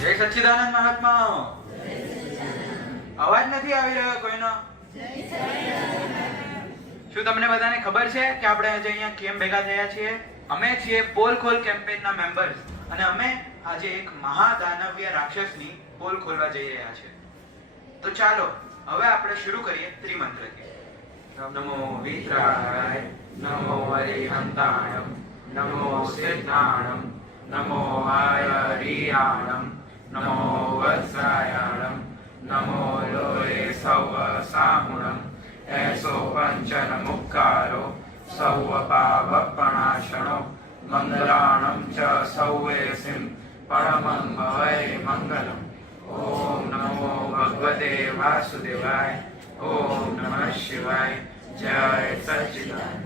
જય સચ્ચિદાનંદ મહાત્માઓ. અવાજ નથી આવી રહ્યો કોઈનો? શું તમને બધાને ખબર છે કે આપણે આજે અહીંયા કેમ ભેગા થયા છીએ? અમે છીએ પોલ ખોલ કેમ્પેનના મેમ્બર્સ અને અમે આજે એક મહાદાનવીય રાક્ષસની પોલ ખોલવા જઈ રહ્યા છીએ. તો ચાલો હવે આપણે શરૂ કરીએ ત્રિમંત્રથી. નમો વિતરાય, નમો હરિહંતાણમ, નમો સિદ્ધાણમ, નમો આયરિયાણમ, નમો વત્સાયાણમ, નમો લોરે સૌ સાહુણમ, એસો પંચન મુક્કારો સૌ પાવપણાશણો, મંગલાણમ ચ સૌવેસિમ પરમં ભવૈ મંગલમ. ઓમ નમો ભગવતે વાસુદેવાય. ઓમ નમઃ શિવાય. જય સચ્ચિદાનંદ.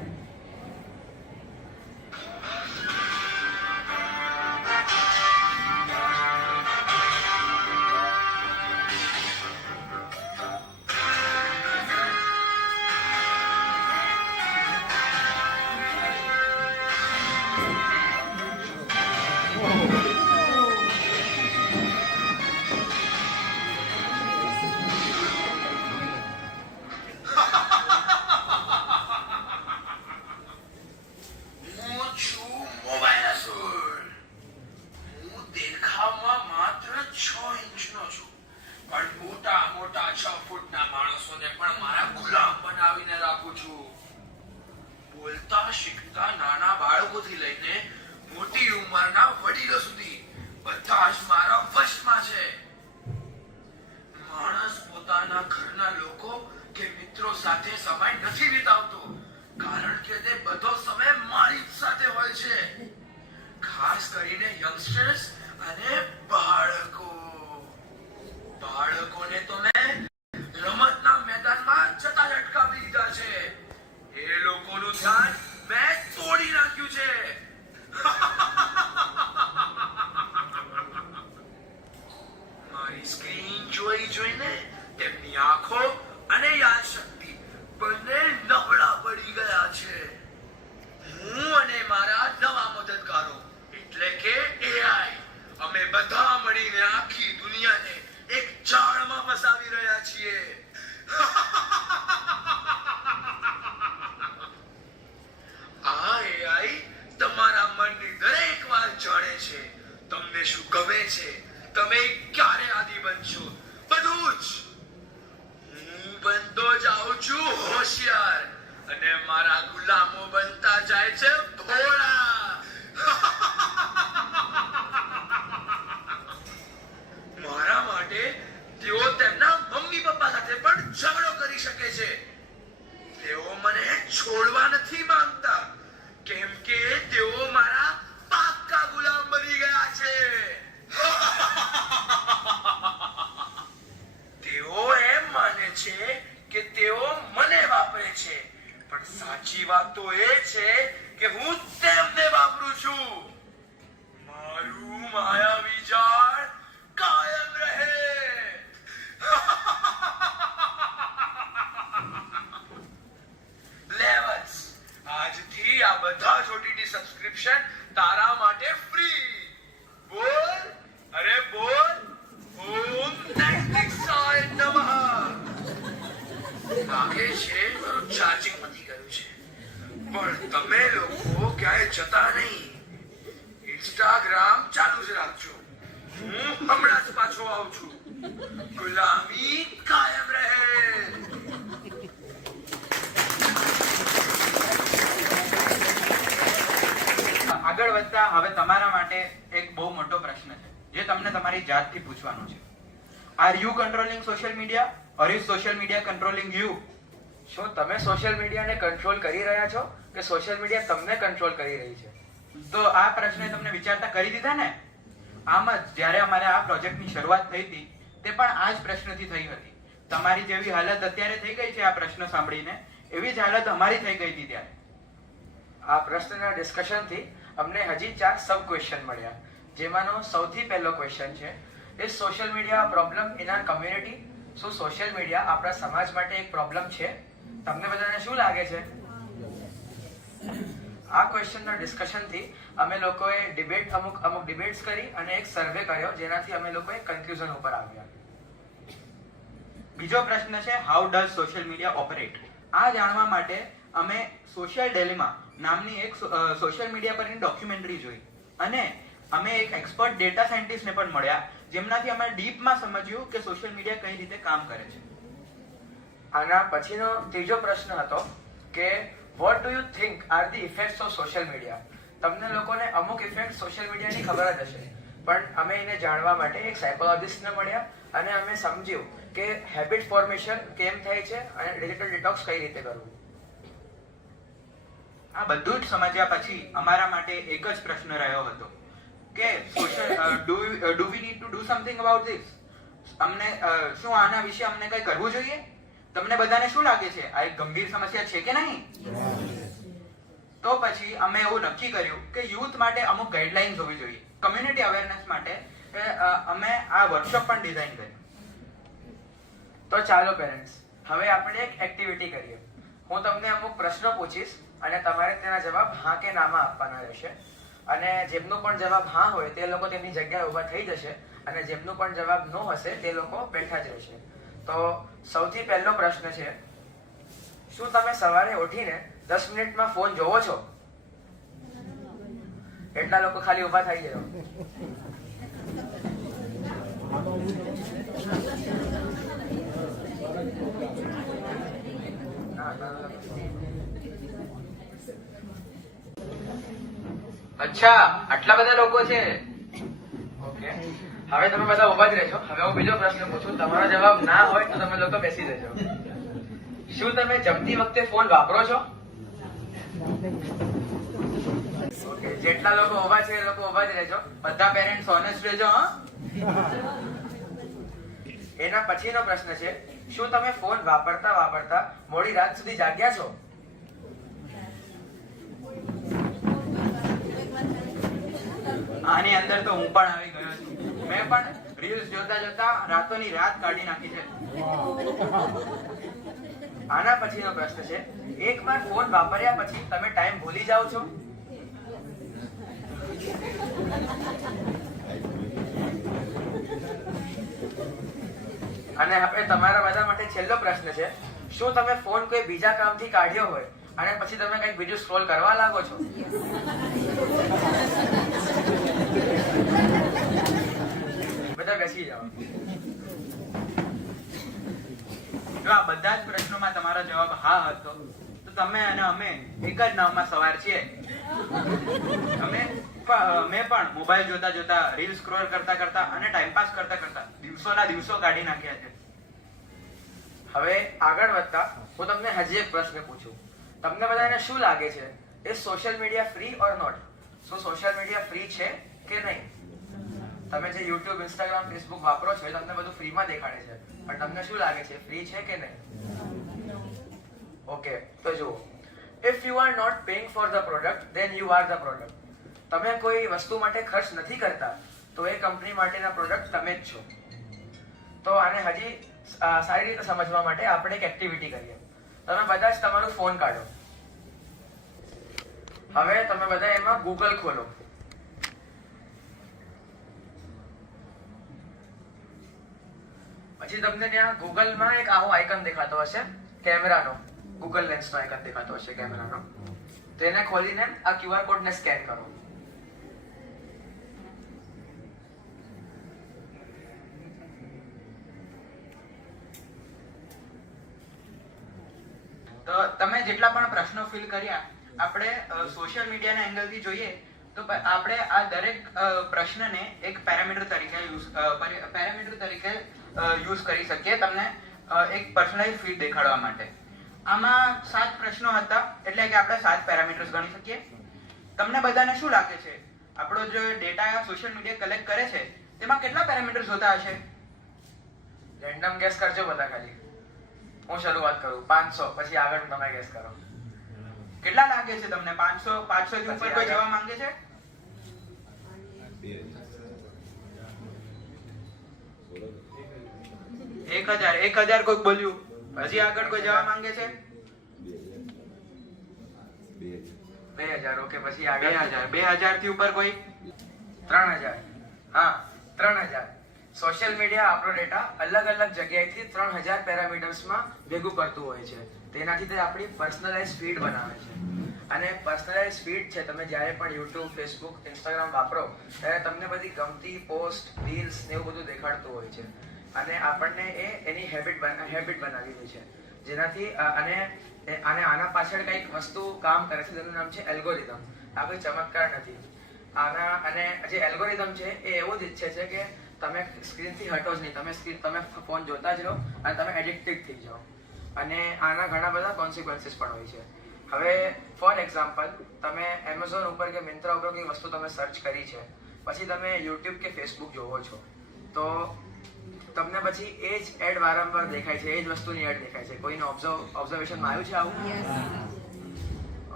બોલતા શીખતા નાના બાળકોથી લઈને મોટી ઉંમરના વડીલો સુધી બધા જ મારા વશમાં છે. માણસ પોતાના ઘરના લોકો કે મિત્રો સાથે સમય નથી વિતાવતો, કારણ કે તે બધો સમય મારી જ સાથે હોય છે. ખાસ કરીને યંગસ્ટર્સ અને બાળકોને તો મેં રમતના મેદાનમાં જતા જ અટકાવી દીધા છે. એ લોકોનું ધ્યાન મેં તોડી નાખ્યું છે. મારી સ્ક્રીન જોઈને તેમની આંખો અને યાદશક્તિ બંને નબળા પડી ગયા છે. હું અને મારા નવા મદદગારો એટલે કે AI અમે બધા મળીને આખી દુનિયાને એક જાળમાં ફસાવી રહ્યા છીએ. આ AI તમારા મનની દરેક વાત જાણે છે. તમને શું ગમે છે, તમે ક્યારે આદિ બનશો, બધું જ. હું બનતો જાઉં છું હોશિયાર અને મારા ગુલામો બનતા જાય છે ભોળા. મારા માટે તેઓ તેમના મમ્મી પપ્પા સાથે પણ ઝઘડો કરી શકે છે. તેઓ મને છોડવા નથી માંગતા, કેમ કે તેઓ મારા પાક્કા ગુલામ બની ગયા છે. તેઓ એમ માને છે કે તેઓ મને વાપરે છે, પણ સાચી વાત તો એ છે કે હું તેમને વાપરું છું. મારું માયાવી જાળ કાયમ રહે. લેવલ્સ, આજથી આ બધા જ OTT સબસ્ક્રિપ્શન તારા માટે ફ્રી. બોલ, અરે બોલ, ઓમ નેટફ્લિક્સાય નમઃ. લાગે છે મારું ચાર્જિંગ પતી ગયું છે, પણ તમે લોકો ક્યાંય જતા નહીં. ઇન્સ્ટાગ્રામ ચાલુ જ રાખજો. હું હમણાં જ પાછો આવું છું. ગુલામી કાયમ રહે. આગળ વધતા હવે તમારા માટે એક બહુ મોટો પ્રશ્ન છે જે તમને તમારી જાતથી પૂછવાનો છે. Are you controlling social media or is social media controlling you? શું તમે સોશિયલ મીડિયાને કંટ્રોલ કરી રહ્યા છો કે સોશિયલ મીડિયા તમને કંટ્રોલ કરી રહી છે? તો આ પ્રશ્ને તમને વિચારતા કરી દીધા ને. આમ જ જ્યારે અમારે આ પ્રોજેક્ટની શરૂઆત થઈ હતી તે પણ આ જ પ્રશ્નથી થઈ હતી. તમારી જેવી હાલત અત્યારે થઈ ગઈ છે આ પ્રશ્ન સાંભળીને, એવી જ હાલત અમારી થઈ ગઈ હતી ત્યારે. આ પ્રશ્નના ડિસ્કશનથી અમને હજી 4 સબ ક્વેશ્ચન મળ્યા, જેમાંનો સૌથી પહેલો ક્વેશ્ચન છે, is social media problem in our community? શું સોશિયલ મીડિયા આપણા સમાજ માટે એક પ્રોબ્લેમ છે? તમને બધાને શું લાગે છે? આ ક્વેશ્ચનના ડિસ્કશનથી અમે લોકોએ અમુક ડિબેટ્સ કરી અને એક સર્વે કર્યો જેનાથી અમે લોકોએ કન્ક્લુઝન ઉપર આવ્યા. બીજો પ્રશ્ન છે how does social media operate. આ જાણવા માટે અમે સોશિયલ ડેલિમા નામની એક સોશિયલ મીડિયા પરની ડોક્યુમેન્ટરી જોઈ અને અમે એક એક્સપર્ટ ડેટા સાયન્ટિસ્ટને પણ મળ્યા જેમનાથી અમે ડીપમાં સમજ્યું કે સોશિયલ મીડિયા કઈ રીતે કામ કરે છે. આના પછીનો ત્રીજો પ્રશ્ન હતો કે what do you think are the effects of social media. તમને લોકોને અમુક ઇફેક્ટ સોશિયલ મીડિયાની ખબર જ હશે, પણ અમે એને જાણવા માટે એક સાયકોલોજિસ્ટને મળ્યા અને અમે સમજ્યું કે હેબિટ ફોર્મેશન કેમ થાય છે અને ડિજિટલ ડિટોક્સ કઈ રીતે કરવું. આ બધું જ સમજ્યા પછી અમારા માટે એક જ પ્રશ્ન રહ્યો હતો કે do we need to do something about this. શું આના વિશે અમને કંઈ કરવું જોઈએ? તમને બધાને શું લાગે છે, આ એક ગંભીર સમસ્યા છે કે નહીં? તો પછી અમે એવું નક્કી કર્યું કે યુથ માટે અમુક ગાઈડલાઇન્સ હોવી જોઈએ. કમ્યુનિટી અવેરનેસ માટે અમે આ વર્કશોપ પણ ડિઝાઇન કર્યું. તો ચાલો પેરેન્ટ્સ, હવે આપણે એક એક્ટિવિટી કરીએ. હું તમને અમુક પ્રશ્નો પૂછીશ અને તમારે તેના જવાબ હા કે નામાં આપવાના રહેશે. અને જેમનો પણ જવાબ હા હોય તે લોકો તેમની જગ્યાએ ઊભા થઈ જશે અને જેમનો પણ જવાબ નો હશે તે લોકો બેઠા જ રહેશે. તો સૌથી પહેલો પ્રશ્ન છે, શું તમે સવારે ઉઠીને 10 મિનિટમાં ફોન જોવો છો? એટલા લોકો ખાલી ઊભા થઈ જાય. અચ્છા, આટલા બધા લોકો છે. ઓકે, હવે તમે બધા ઉભા જ રહેજો. હવે હું બીજો પ્રશ્ન પૂછું, તમારો જવાબ ના હોય તો તમે લોકો બેસી જજો. શું તમે જમતી વખતે ફોન વાપરો છો? ઓકે, જેટલા લોકો ઉભા છે એ લોકો ઉભા જ રહેજો. બધા પેરેન્ટ્સ ઓનેસ્ટ રહેજો. હા, એના પછીનો પ્રશ્ન છે, શું તમે ફોન વાપરતા મોડી રાત સુધી જાગ્યા છો? આની અંદર તો હું પણ આવી ગયો છું. મેં પણ રીલ્સ જોતા રાતોની રાત કાઢી નાખી છે. આના પછીનો પ્રશ્ન છે, એકવાર ફોન વાપર્યા પછી તમે ટાઈમ ભૂલી જાઓ છો? અને હવે તમારા બધા માટે છેલ્લો પ્રશ્ન છે, શું તમે ફોન કોઈ બીજા કામથી કાઢ્યો હોય અને પછી તમે કંઈક બીજું સ્ક્રોલ કરવા લાગો છો? બધા બેસી જાઓ. જો આ બધા જ પ્રશ્નોમાં તમારો જવાબ હા હતો તો તમે અને અમે એક જ નાવમાં સવાર છીએ. મેં પણ મોબાઈલ જોતા રીલ સ્ક્રોલ કરતા અને ટાઈમપાસ કરતા દિવસોના દિવસો કાઢી નાખ્યા છે. હવે આગળ વધતા હું તમને હજી એક પ્રશ્ન પૂછું. તમને બધાને શું લાગે છે, is social media free or not? શું સોશિયલ મીડિયા ફ્રી છે કે નહીં? તમે જે યુટ્યુબ, ઇન્સ્ટાગ્રામ, ફેસબુક વાપરો છો એ તમને બધું ફ્રીમાં દેખાડે છે, પણ તમને શું લાગે છે, ફ્રી છે કે નહીં? ઓકે, તો જુઓ, if you are not paying for the product then you are the product. તમે કોઈ વસ્તુ માટે ખર્ચ નથી કરતા તો એ કંપની માટેના પ્રોડક્ટ તમે જ છો. તો આને હજી સારી રીતે સમજવા માટે આપણે એક એક્ટિવિટી કરીએ. તમે બધા જ તમારું ફોન કાઢો. હવે તમે બધા એમાં ગૂગલ ખોલો. પછી તમને ત્યાં ગૂગલમાં એક આવો આઇકન દેખાતો હશે, કેમેરાનો, ગૂગલ લેન્સનો આઇકન દેખાતો હશે કેમેરાનો. તેને ખોલીને આ QR કોડને સ્કેન કરો. તો તમે જેટલા પણ પ્રશ્નો ફિલ કર્યા, આપણે સોશિયલ મીડિયાના એંગલથી જોઈએ તો આપણે આ દરેક પ્રશ્નને એક પેરામીટર તરીકે યુઝ કરી શકીએ તમને એક પર્સનલાઇઝ ફીડ દેખાડવા માટે. આમાં 7 પ્રશ્નો હતા, એટલે કે આપણે 7 પેરામીટર્સ ગણી શકીએ. તમને બધાને શું લાગે છે, આપણો જે ડેટા સોશિયલ મીડિયા કલેક્ટ કરે છે તેમાં કેટલા પેરામીટર્સ હોતા હશે? રેન્ડમ ગેસ કરજો બધા ખાલી. હું શરૂઆત કરું 500, પછી આગળ તમે ગેસ કરો. કેટલા લાગે છે તમને? 500 થી ઉપર કોઈ જવા માંગે છે? 1000 કોઈ બોલ્યું? હજી આગળ કોઈ જવા માંગે છે? 2000 ઓકે, પછી બે આગળ હજાર 2000 થી ઉપર કોઈ 3000 હા 3000 સોશિયલ મીડિયા આપણો ડેટા અલગ અલગ જગ્યાએથી 3000 પેરામીટર્સમાં ભેગું કરતું હોય છે. તેનાથી તે આપણી પર્સનલાઇઝ ફીડ બનાવે છે. અને પર્સનલાઇઝ ફીડ છે, તમે જ્યારે પણ યુટ્યુબ, ફેસબુક, ઇન્સ્ટાગ્રામ વાપરો ત્યારે તમને બધી ગમતી પોસ્ટ, રીલ્સ ને એવું બધું દેખાડતું હોય છે. અને આપણને એની હેબિટ બનાવી દે છે. જેનાથી આના પાછળ કંઈક વસ્તુ કામ કરે છે, જેનું નામ છે એલ્ગોરિધમ. આ કોઈ ચમત્કાર નથી. અને જે એલ્ગોરિધમ છે એ એવું જ ઈચ્છે છે કે તમે સ્ક્રીનથી હટો જ નહીં, તમે ફોન જોતા જ રહો અને તમે એડિક્ટેડ થઈ જાઓ. અને આના ઘણા બધા કોન્સિક્વન્સીસ પણ હોય છે. હવે ફોર એક્ઝામ્પલ, તમે એમેઝોન ઉપર કે મિન્ત્રા ઉપર કોઈ વસ્તુ તમે સર્ચ કરી છે, પછી તમે યુટ્યુબ કે ફેસબુક જોવો છો, તો તમને પછી એ જ એડ વારંવાર દેખાય છે, એ જ વસ્તુની એડ દેખાય છે. કોઈને ઓબ્ઝર્વેશનમાં આવ્યું છે આવું?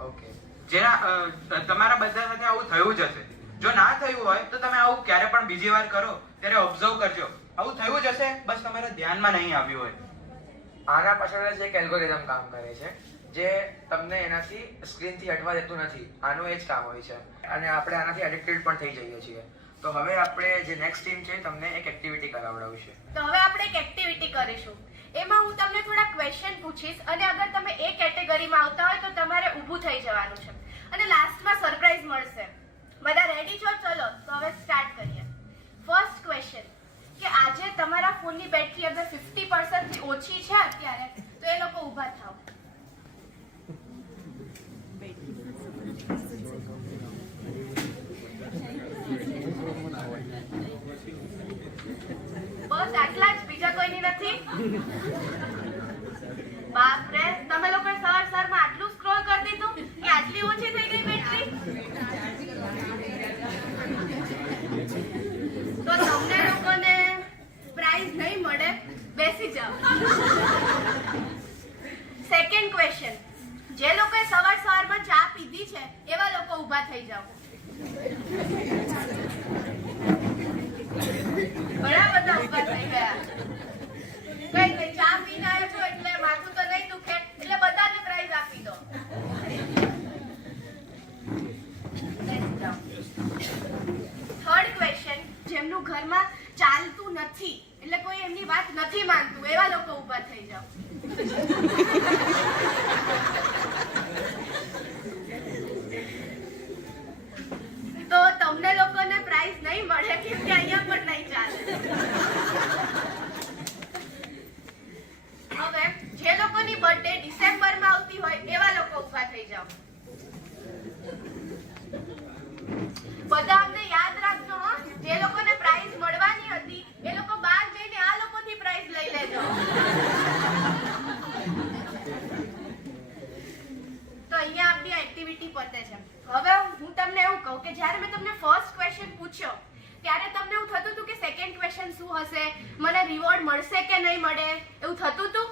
ઓકે. જેના તમારા બધા સાથે આવું થયું જ હશે. જો ના થયું હોય તો તમે આવું ક્યારે પણ બીજી વાર કરો ત્યારે ઓબ્ઝર્વ કરજો. આવું થયું જ હશે, બસ તમારા ધ્યાનમાં નહીં આવ્યું હોય. આના પાછળ જ એક એલ્ગોરિધમ કામ કરે છે, જે તમને એનાથી સ્ક્રીનથી હટવા દેતું નથી. આનું એ જ કામ હોય છે. અને આપણે આનાથી એડિક્ટેડ પણ થઈ જઈએ છીએ. તો હવે આપણે જે નેક્સ્ટ ટીમ છે તમને એક એક્ટિવિટી કરાવડાવીશું. તો હવે આપણે એક એક્ટિવિટી કરીશું. એમાં હું તમને થોડા ક્વેશ્ચન પૂછીશ અને અગર તમે એ કેટેગરીમાં આવતા હોય તો તમારે ઊભું થઈ જવાનું છે અને લાસ્ટમાં સરપ્રાઈઝ મળશે. બધા રેડી છો? ચલો તો હવે સ્ટાર્ટ કરીએ. ફર્સ્ટ ક્વેશ્ચન કે આજે તમારા ફોનની બેટરી અગર 50% થી ઓછી છે અત્યારે, તો એ લોકો ઊભા થાવ. બસ આટલા જ, બીજા કોઈની નથી? બાપ રે, તમે લોકો સવારમાં આટલું સ્ક્રોલ કરી દીધું કે આટલી ઓછી થઈ ગઈ બેટરી? તો તમને લોકોને પ્રાઇઝ નહીં મળે, બેસી જાઓ. સેકન્ડ ક્વેશ્ચન, જે લોકોએ સવારમાં ચા પીધી છે એવા લોકો ઊભા થઈ જાઓ. ઘણા બધા ઊભા થઈ ગયા. કઈ નહીં, ચા પીને આવ્યો છો એટલે માથું તો નહીં દુખે, એટલે બધાને પ્રાઇઝ આપી દો. થર્ડ ક્વેશ્ચન, જેમનું ઘરમાં ચાલતું નથી, એટલે કોઈ એમની વાત નથી માનતું, એવા લોકો ઊભા થઈ જાઓ. તો તમને લોકોને પ્રાઇઝ નહીં મળે કેમ કે અહીંયા પણ નહીં ચાલે. હવે જે લોકોની બર્થડે ડિસેમ્બરમાં આવતી હોય એવા લોકો ઊભા થઈ જાઓ. બધા અમને યાદ રાખજો હો, જે લોકોને પ્રાઇઝ મળવાની હતી એ લોકો બહાર જઈને આ લોકોથી પ્રાઇઝ લઈ લેજો. તો અહીંયા આપણી એક્ટિવિટી પતે છે. હવે હું તમને એવું કહું કે જ્યારે મેં તમને ફર્સ્ટ ક્વેશ્ચન પૂછ્યો ત્યારે તમને એવું થતું હતું કે સેકન્ડ ક્વેશ્ચન શું હશે, મને રિવોર્ડ મળશે કે નહીં મળે, એવું થતું હતું?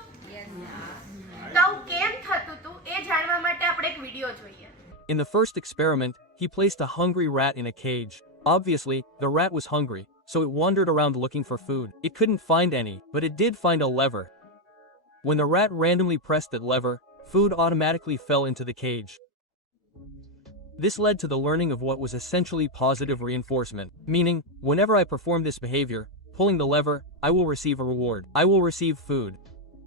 તો આવું કેમ થતું હતું એ જાણવા માટે આપણે એક વિડિયો જોઈએ. In the first experiment, he placed a hungry rat in a cage. Obviously, the rat was hungry, so it wandered around looking for food. It couldn't find any, but it did find a lever. When the rat randomly pressed that lever, food automatically fell into the cage. This led to the learning of what was essentially positive reinforcement, meaning, whenever I perform this behavior, pulling the lever, I will receive a reward. I will receive food.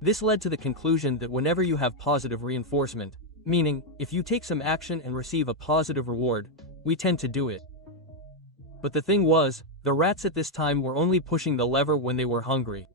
This led to the conclusion that whenever you have positive reinforcement, meaning, if you take some action and receive a positive reward, we tend to do it. But the thing was, the rats at this time were only pushing the lever when they were hungry.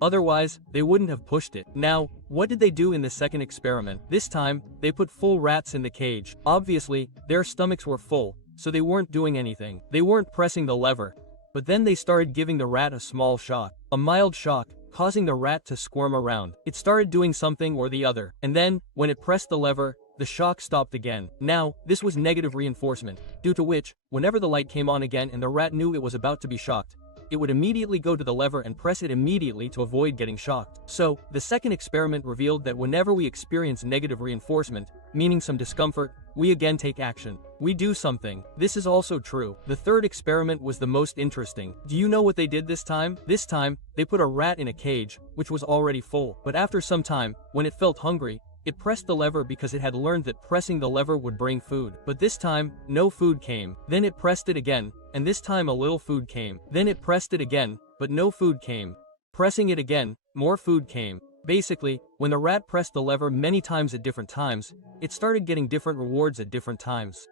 Otherwise, they wouldn't have pushed it. Now, what did they do in the second experiment? This time, they put full rats in the cage. Obviously, their stomachs were full, so they weren't doing anything. They weren't pressing the lever. But then they started giving the rat a small shock. A mild shock, causing the rat to squirm around. It started doing something or the other. And then, when it pressed the lever, the shock stopped again. Now, this was negative reinforcement, due to which, whenever the light came on again and the rat knew it was about to be shocked, it would immediately go to the lever and press it immediately to avoid getting shocked. So, the second experiment revealed that whenever we experience negative reinforcement, meaning some discomfort, we again take action. We do something. This is also true. The third experiment was the most interesting. Do you know what they did this time? This time, they put a rat in a cage, which was already full. But after some time, when it felt hungry, It pressed the lever because it had learned that pressing the lever would bring food. But this time, no food came. Then it pressed it again, and this time a little food came. Then it pressed it again, but no food came. Pressing it again, more food came. Basically, when the rat pressed the lever many times at different times, it started getting different rewards at different times.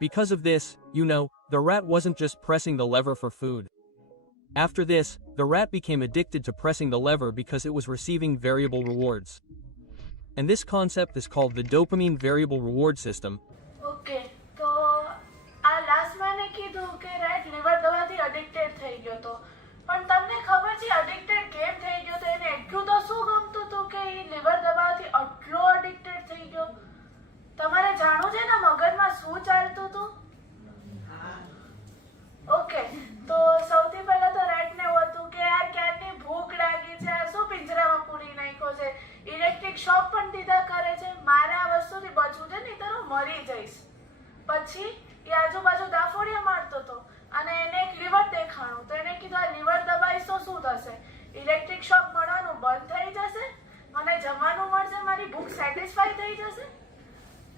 Because of this, the rat wasn't just pressing the lever for food. After this, the rat became addicted to pressing the lever because it was receiving variable rewards. And this concept is called the dopamine variable reward system. Okay તો આ લાસ્ટમાં મેં કીધું કે right liver દવાથી addicted થઈ ગયો તો પણ તમને ખબર છે એડિક્ટેડ કેમ થઈ ગયો તો એને એટલું તો શું ગમતું હતું કે એ લીવર દવાથી આટલો એડિક્ટેડ થઈ ગયો તમારે જાણવું છે ને મગજમાં શું ચાલતું હતું ઓકે તો સૌથી પહેલા તો રાઈટને એવું હતું કે યાર ક્યારની ભૂખ લાગી છે આ શું પિંજરામાં પૂરી નાખ્યો છે ઇલેક્ટ્રિક શોક પણ દીધા કરે છે મારે આ વસ્તુથી બચવું છે નહીં તો હું મરી જઈશ પછી એ આજુબાજુ દાફોડિયા મારતો હતો અને એને એક લીવર દેખાણું તો એને કીધું આ લીવર દબાઈશ તો શું થશે ઇલેક્ટ્રિક શોક મળવાનું બંધ થઈ જશે મને જમવાનું મળશે મારી ભૂખ સેટિસ્ફાઈ થઈ જશે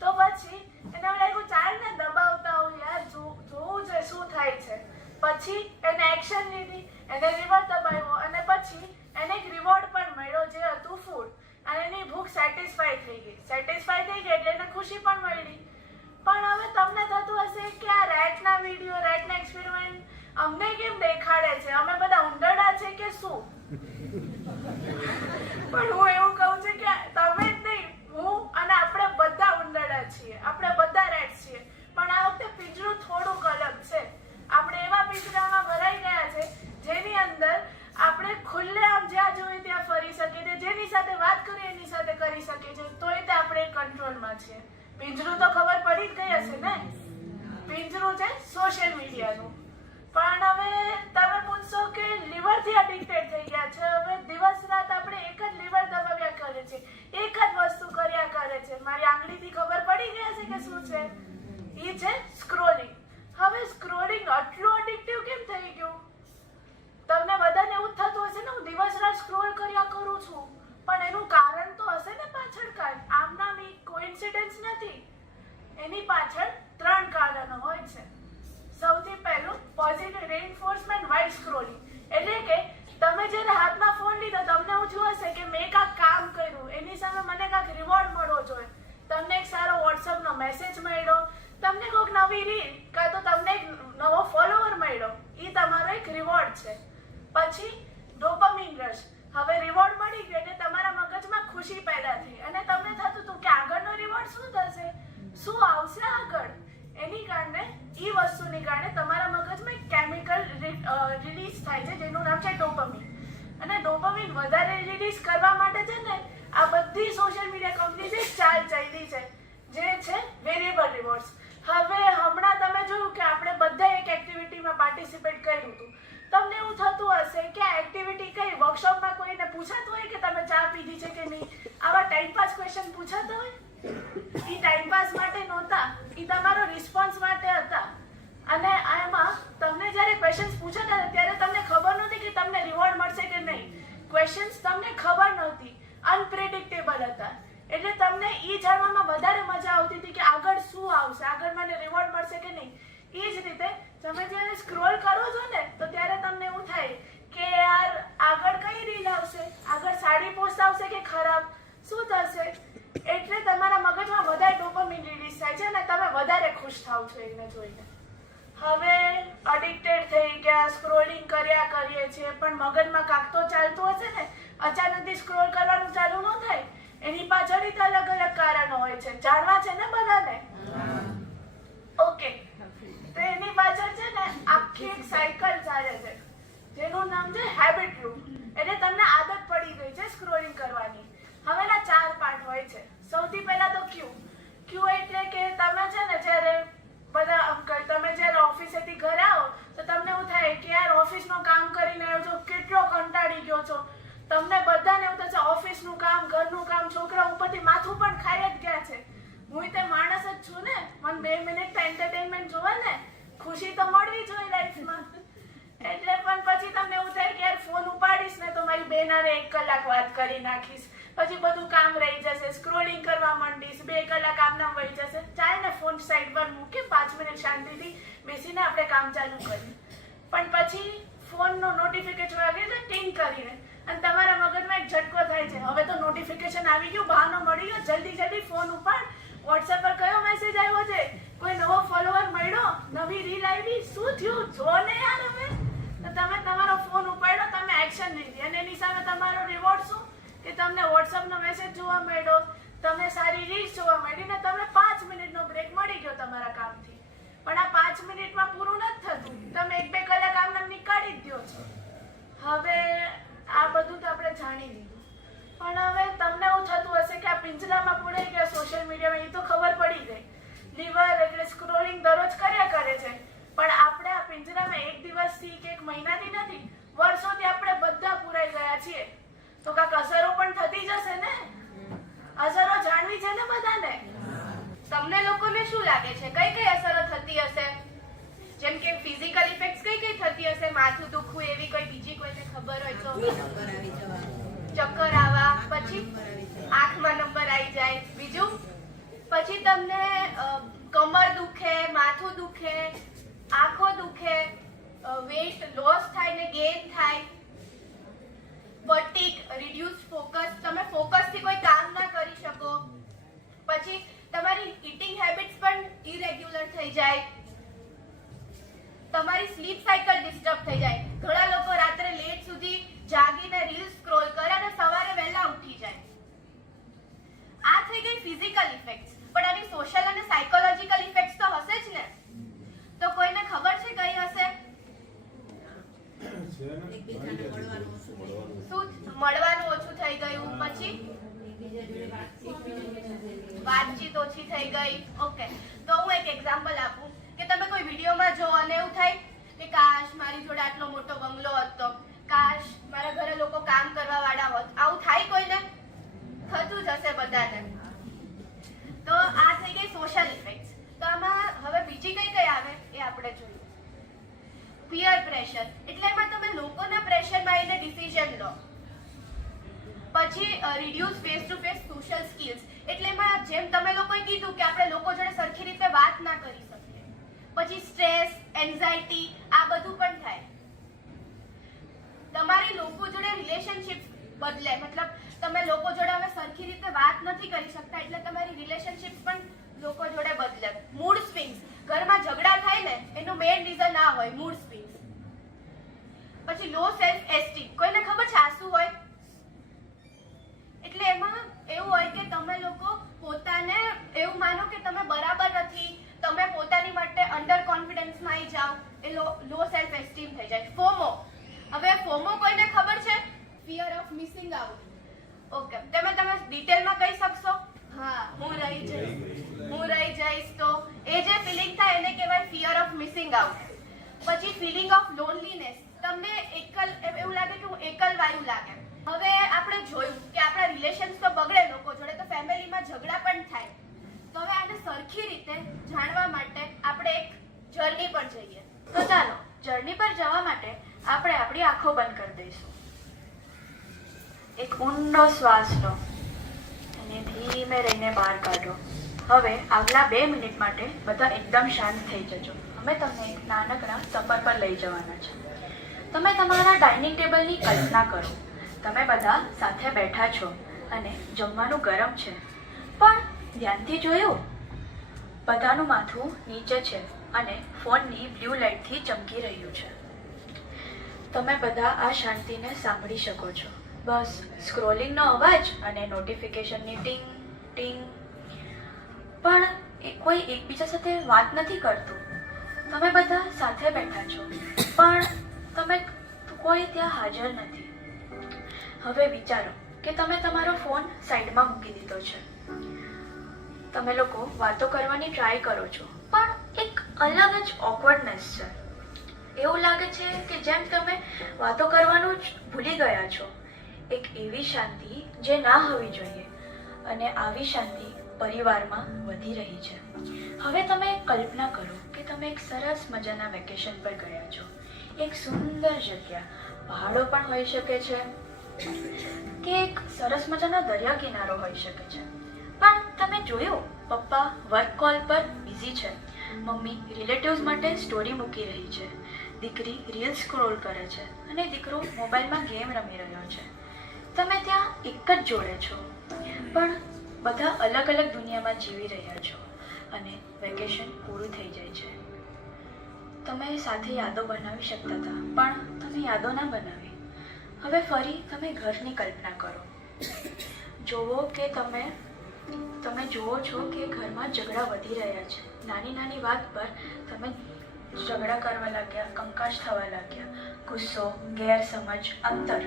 તો પછી એને લાગ્યું ચાલ ને દબાવતા હું યાર જોવું છે શું થાય છે પછી એને એક્શન લીધી એને લીવર દબાવ્યો અને પછી એને એક રિવોર્ડ પણ મળ્યો જે હતું ફૂડ અને એની ભૂખ સેટિસ્ફાઈ થઈ ગઈ એટલે એને ખુશી પણ મળી પણ હવે તમને થતું હશે કે આ રેટના વિડીયો રેટના એક્સપેરિમેન્ટ અમને કેમ દેખાડે છે અમે બધા ઉંદરડા છે કે શું પણ હું એવું કહું છું કે તમે જ નહીં હું અને આપણે બધા ઉંદરડા છીએ આપણે બધા રેટ છીએ પણ આ વખતે પિંજરું થોડુંક અલગ છે આપણે એવા પિંજરામાં ભરાઈ ગયા છે જેની અંદર આપણે ખુલ્લેઆમ જ્યાં જોઈએ ત્યાં ફરી શકીએ છીએ જેની સાથે વાત કરીએ એની સાથે કરી શકીએ છીએ તોય તે આપણે કંટ્રોલમાં છીએ પિંજરું તો ખબર પડી જ ગઈ હશે ને પિંજરું છે સોશિયલ મીડિયાનું પણ હવે તમે પૂછશો કે લીવરથી એડિક્ટેડ થઈ ગયા છે હવે દિવસ રાત આપણે એક જ લીવર દબાવ્યા કરે છે એક જ વસ્તુ કર્યા કરે છે મારી આંગળીથી ખબર પડી ગઈ હશે કે શું છે એ છે સ્ક્રોલિંગ હવે સ્ક્રોલિંગ આટલું એડિક્ટિવ કેમ થઈ ગયું તમને બધાને એવું થતું હશે ને હું દિવસ રાત સ્ક્રોલ કર્યા કરું છું પણ એનું કારણ તો હશે ને પાછળ કાંઈ આમનામ એ કોઇન્સિડન્સ નથી એની પાછળ 3 કારણો હોય છે સૌથી પહેલું પોઝિટિવ રેઇન્ફોર્સમેન્ટ વાઇલ સ્ક્રોલિંગ એટલે કે તમે જ્યારે હાથમાં ફોન લીધો તમને એવું થયું હશે કે મેં કાંઈક કામ કર્યું એની સામે મને કાંઈક રિવોર્ડ મળવો જોઈએ તમને એક સારો વોટ્સઅપનો મેસેજ મળ્યો તમને કોઈક નવી રીલ કાં તો તમને એક નવો ફોલોવર મળ્યો એ તમારો એક રિવોર્ડ છે પછી ડોપામીન રશ હવે રિવોર્ડ મળી ગયો એટલે તમારા મગજમાં ખુશી પેદા થઈ અને તમને થતું હતું કે આગળનો રિવોર્ડ શું થશે શું આવશે આગળ એની કારણે એ વસ્તુની કારણે તમારા મગજમાં એક કેમિકલ રિલીઝ થાય છે જેનું નામ છે ડોપામીન અને ડોપામીન વધારે રિલીઝ કરવા માટે છે ને આ બધી સોશિયલ મીડિયા કંપનીઝે ચાલ ચાલી છે જે છે વેરિયેબલ રિવોર્ડ્સ હવે હમણાં તમે જોયું કે આપણે બધા એક એક્ટિવિટીમાં પાર્ટિસિપેટ કર્યું હતું તમને એવું થતું હશે કે આ એક્ટિવિટી કઈ વર્કશોપમાં કોઈને પૂછાતું હોય કે તમે ચા પીધી છે કે નહીં આવા ટાઈમપાસ ક્વેશ્ચન પૂછાતા હોય એ ટાઈમપાસ માટે નહોતા એ તમારો રિસ્પોન્સ માટે હતા અને આમાં તમને જ્યારે ક્વેશ્ચન્સ પૂછાતા હતા ત્યારે તમને ખબર નહોતી કે તમને રિવોર્ડ મળશે કે નહીં ક્વેશ્ચન્સ તમને ખબર નહોતી અનપ્રેડિક્ટેબલ હતા એટલે તમને એ જાણવામાં વધારે મજા આવતી હતી કે આગળ શું આવશે આગળ મને રિવોર્ડ મળશે કે નહીં એ જ રીતે તમે જ્યારે સ્ક્રોલ કરો છો ને તો ત્યારે તમને એવું થાય કે યાર આગળ કઈ રીલ આવશે આગળ સાડી પોસ્ટ આવશે કે ખરાબ શું થશે એટલે તમારા મગજમાં વધારે ડોપામીન રિલીઝ થાય છે અને તમે વધારે ખુશ થાવ છો એને જોઈને હવે એડિક્ટેડ થઈ ગયા સ્ક્રોલિંગ કર્યા કરીએ છીએ પણ મગજમાં કાંક તો ચાલતું હશે ને અચાનકથી સ્ક્રોલ કરવાનું ચાલુ ન થાય એની પાછળ અલગ અલગ કારણો હોય છે જાણવા છે ને બધાને ઓકે તો એની પાછળ છે ને આખી એક સાયકલ ચાલે છે જેનું નામ છે હેબિટ લૂપ એટલે તમને આદત પડી ગઈ છે સ્ક્રોલિંગ કરવાની હવે ના 4 પાર્ટ હોય છે સૌથી પહેલા તો ક્યુ એટલે કે તમે છે ને જ્યારે બધા તમે જ્યારે ઓફિસેથી ઘરે આવો તો તમને એવું થાય કે યાર ઓફિસનું કામ કરીને આવ્યો છો કેટલો કંટાળી ગયો છો તમને બધાને એવું થશે ઓફિસનું કામ ઘરનું કામ છોકરા ઉપરથી માથું પણ ખાઈ જ ગયા છે હું તે માણસ જ છું ને મને 2 મિનિટ એન્ટરટેનમેન્ટ જોવે ને ખુશી તો મળવી જોઈએ લાઈફમાં એટલે પણ પછી તમને એવું થાય કે યાર ફોન ઉપાડીશ ને તો મારી બેન હારે 1 કલાક વાત કરી નાખીશ પછી બધું કામ રહી જશે, સ્ક્રોલિંગ કરવા માંડીશ, 2 કલાક આમનામ વહી જશે. ચાલ ને ફોન સાઈડ પર મૂકી 5 મિનિટ શાંતિથી બેસીને આપણે કામ ચાલુ કરીએ. પણ પછી ફોનનો નોટિફિકેશન વાગે છે ટિંગ કરીને, અને તમારા મગજમાં એક ઝટકો થાય છે, હવે તો નોટિફિકેશન આવી ગયું, બહાનો મળી ગયો, જલ્દી જલ્દી ફોન ઉપાડ. વોટ્સએપ પર કયો મેસેજ આવ્યો છે, કોઈ નવો ફોલોવર મળ્યો, નવી રીલ આવી, શું થયું જો ને યાર. હવે તો તમે તમારો ફોન ઉપાડ્યો, તમે એક્શન લીધી, અને એની સામે તમારો રિવોર્ડ શું કે તમને વોટ્સએપનો મેસેજ જોવા મળ્યો, તમે સારી રીલ્સ જોવા મળી, ને તમને 5 મિનિટનો બ્રેક મળી ગયો તમારા કામથી. પણ આ 5 મિનિટમાં પૂરું નથી થતું, તમે 1-2 કલાક આમને નીકાળી જ દો છો. હવે આ બધું તો આપણે જાણી લીધું, પણ હવે તમને એવું થતું હશે કે આ પિંજરામાં પૂરાઈ ગયા સોશિયલ મીડિયામાં, એ તો ખબર પડી ગઈ. લીવર એટલે સ્ક્રોલિંગ દરરોજ કર્યા કરે છે, પણ આપણે આ પિંજરામાં 1 દિવસથી કે 1 મહિનાથી નથી, વર્ષોથી આપણે બધા પૂરાઈ ગયા છીએ. તો કાંઈક અસરો પણ થતી જશે ને, અસરો જાણવી છે ને બધાને. તમને લોકોને શું લાગે છે કઈ કઈ અસરો થતી હશે? જેમ કે ફિઝિકલ ઇફેક્ટ્સ કઈ કઈ થતી હશે? માથું દુખવું, એવી કોઈ બીજી કોઈને ખબર હોય તો? ચક્કર આવવા, પછી આંખમાં નંબર આવી જાય, બીજું પછી તમને કમર દુખે, માથું દુખે, આંખો દુખે, વેઇટ લોસ થાય ને ગેઇન થાય, ફટીગ, રિડ્યુસ ફોકસ, તમે ફોકસથી કોઈ કામ ના કરી શકો, પછી તમારી ઈટિંગ હેબિટ્સ પણ ઇરેગ્યુલર થઈ જાય, તમારી સ્લીપ સાયકલ ડિસ્ટર્બ થઈ જાય. ઘણા લોકો રાત્રે લેટ સુધી જાગીને રીલ સ્ક્રોલ કરે અને સવારે વહેલા ઉઠી જાય. આ થઈ ગઈ ફિઝિકલ ઇફેક્ટ્સ, પણ આની સોશિયલ અને સાયકોલોજીકલ ઇફેક્ટ્સ તો હશે જ ને. તો કોઈને ખબર છે કઈ હશે? શું? મળવાનું ઓછું થઈ ગયું, પછી વાતચીત ઓછી થઈ ગઈ. ઓકે, તો હું એક એક્ઝામ્પલ આપું કે તમે કોઈ વિડીયોમાં જો અને એવું થાય કે કાશ મારી જોડે આટલો મોટો બંગલો હતો, કાશ મારા ઘરે લોકો કામ કરવા વાળા હોત. આવું થાય કોઈને? થતું જ હશે બધાને. તો આ થઈ ગઈ સોશિયલ ઇફેક્ટ્સ. તો આમાં હવે બીજી કઈ કઈ આવે એ આપણે જોઈએ. પીયર પ્રેશર, એટલે એમાં તમે લોકોના પ્રેશરમાં આવીને ડિસિઝન લો. પછી reduce face to face social skills, એટલે એમાં જેમ તમે લોકોએ કીધું કે આપણે લોકો જોડે સરખી રીતે વાત ના કરી શકીએ. પછી સ્ટ્રેસ, એન્ઝાયટી, આ બધું પણ થાય. તમારી લોકો જોડે રિલેશનશિપ બદલે, મતલબ તમે લોકો જોડે હવે સરખી રીતે વાત નથી કરી શકતા, એટલે તમારી રિલેશનશિપ પણ લોકો જોડે બદલે. મૂડ સ્વિંગ્સ, ઘરમાં ઝઘડા થાય ને એનું મેઇન રીઝન આ હોય, મૂડ સ્વિંગ્સ. પછી લો સેલ્ફ એસ્ટીમ, કોઈને ખબર છે આ શું હોય? એટલે એમાં એવું હોય કે તમે લોકો પોતાને એવું માનો કે તમે બરાબર નથી, તમે પોતાની માટે અંડર કોન્ફિડન્સમાં આવી જાઓ, એ લો સેલ્ફ એસ્ટીમ થઈ જાય. ફોમો, હવે ફોમો કોઈને ખબર છે? Fear of missing out. Okay, તમે ડિટેલમાં કહી શકશો? હા, હું રહી જઈશ, તો એ જે ફિલિંગ થાય એને કહેવાય ફિયર ઓફ મિસિંગ આઉટ. પછી ફિલિંગ ઓફ લોનલીનેસ, તમને એવું લાગે કે હું એકલવાયું લાગે. હવે આપણે જોયું કે આપણા રિલેશન્સ તો બગડે લોકો જોડે, તો ફેમિલીમાં ઝઘડા પણ થાય. તો હવે આને સરખી રીતે જાણવા માટે આપણે એક જર્ની પર જઈએ. તો ચાલો જર્ની પર જવા માટે આપણે આપણી આંખો બંધ કરી દઈશું. એક ઊંડો શ્વાસ લો અને ધીમે રહીને બહાર કાઢો. હવે આગલા 2 મિનિટ માટે બધા એકદમ શાંત થઈ જજો. અમે તમને એક નાનકડા સફર પર લઈ જવાના છે. તમે તમારા ડાઇનિંગ ટેબલની કલ્પના કરો. તમે બધા સાથે બેઠા છો અને જમવાનું ગરમ છે, પણ ધ્યાનથી જોયું, બધાનું માથું નીચે છે અને ફોનની બ્લુ લાઇટથી ચમકી રહ્યું છે. તમે બધા આ શાંતિને સાંભળી શકો છો. બસ સ્ક્રોલિંગનો અવાજ અને નોટિફિકેશનની ટિંગ ટિંગ, પણ કોઈ એકબીજા સાથે વાત નથી કરતું. તમે બધા સાથે બેઠા છો, પણ તમે કોઈ ત્યાં હાજર નથી. હવે વિચારો કે તમે તમારો ફોન સાઈડમાં મૂકી દીધો છે. તમે લોકો વાતો કરવાની ટ્રાય કરો છો, પણ એક અલગ જ ઓકવર્ડનેસ છે. એવું લાગે છે કે જેમ તમે વાતો કરવાનું જ ભૂલી ગયા છો. એક એવી શાંતિ જે ના હોવી જોઈએ, અને આવી શાંતિ પરિવારમાં વધી રહી છે. હવે તમે કલ્પના કરો કે તમે એક સરસ મજાના વેકેશન પર ગયા છો. એક સુંદર જગ્યા, પહાડો પણ હોઈ શકે છે, કે એક સરસ મજાનો દરિયા કિનારો હોઈ શકે છે, પણ તમે જોયું પપ્પા વર્ક કોલ પર બિઝી છે, મમ્મી રિલેટિવ્સ માટે સ્ટોરી મૂકી રહી છે, દીકરી રીલ સ્ક્રોલ કરે છે અને દીકરો મોબાઈલમાં ગેમ રમી રહ્યો છે. તમે ત્યાં એક જ જોડે છો, પણ બધા અલગ અલગ દુનિયામાં જીવી રહ્યા છો અને વેકેશન પૂરું થઈ જાય છે. તમે સાથે યાદો બનાવી શકતા હતા, પણ તમે યાદો ના બનાવી. હવે ફરી તમે ઘરની કલ્પના કરો. જોવો કે તમે જુઓ છો કે ઘરમાં ઝઘડા વધી રહ્યા છે. નાની નાની વાત પર તમે ઝઘડા કરવા લાગ્યા, કંકાસ થવા લાગ્યા, ગુસ્સો, ગેરસમજ, અંતર.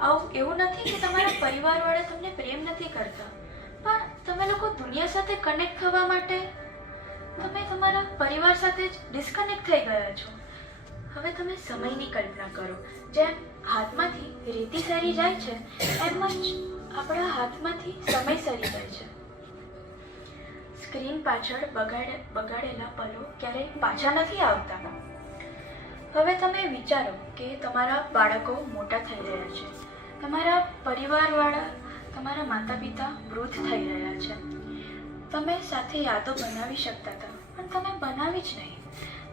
આવું એવું નથી કે તમારા પરિવારવાળા તમને પ્રેમ નથી કરતા, પણ તમે લોકો દુનિયા સાથે કનેક્ટ થવા માટે તમે તમારા પરિવાર સાથે જ ડિસ્કનેક્ટ થઈ ગયા છો. હવે તમે સમયની કલ્પના કરો. જેમ હાથમાંથી રેતી સરી જાય છે, એમ જ આપણા હાથમાંથી સમય સરી જાય છે. સ્ક્રીન પાછળ બગાડેલા પલો ક્યારેય પાછા નથી આવતા. હવે તમે વિચારો કે તમારા બાળકો મોટા થઈ રહ્યા છે, તમારા પરિવારવાળા, તમારા માતા પિતા વૃદ્ધ થઈ રહ્યા છે. તમે સાથે યાદો બનાવી શકતા હતા, પણ તમે બનાવી જ નહીં.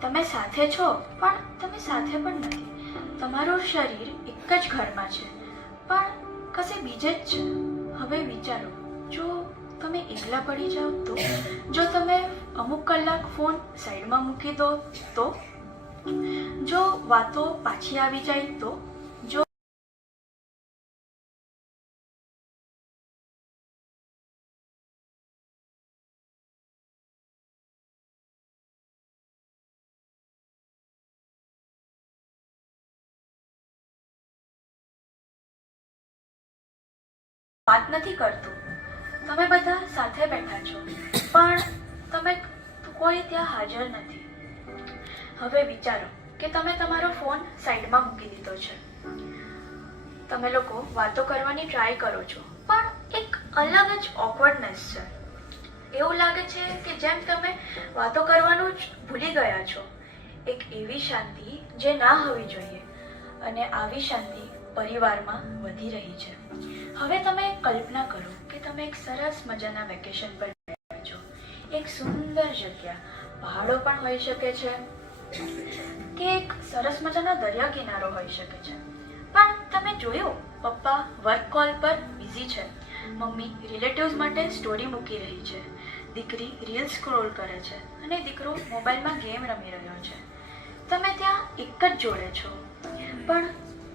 તમે સાથે છો, પણ તમે સાથે પણ નથી. તમારું શરીર એક જ ઘરમાં છે, પણ કશે બીજે જ છે. હવે વિચારો, જો તમે એકલા પડી જાઓ તો, જો તમે અમુક કલાક ફોન સાઈડમાં મૂકી દો તો, જો વાતો પાછી આવી જાય તો, જો વાત નથી કરતું. તમે બધા સાથે બેઠા છો, પણ તમે કોઈ ત્યાં હાજર નથી. હવે વિચારો કે તમે તમારો ફોન સાઈડમાં મૂકી દીધો છે. તમે લોકો વાતો કરવાની ટ્રાય કરો છો, પણ એક અલગ જ ઓકવર્ડનેસ છે. એવું લાગે છે કે જેમ તમે વાતો કરવાનું જ ભૂલી ગયા છો. એક એવી શાંતિ જે ના હોવી જોઈએ, અને આવી શાંતિ પરિવારમાં વધી રહી છે. હવે તમે કલ્પના કરો કે તમે એક સરસ મજાના વેકેશન પર ગયા છો. એક સુંદર જગ્યા, પહાડો પણ હોઈ શકે છે, કે એક સરસ મજાનો દરિયા કિનારો હોઈ શકે છે, પણ તમે જોયું પપ્પા વર્ક કોલ પર બિઝી છે, મમ્મી રિલેટિવ્સ માટે સ્ટોરી મૂકી રહી છે, દીકરી રીલ સ્ક્રોલ કરે છે અને દીકરો મોબાઈલમાં ગેમ રમી રહ્યો છે. તમે ત્યાં એક જ જોડે છો, પણ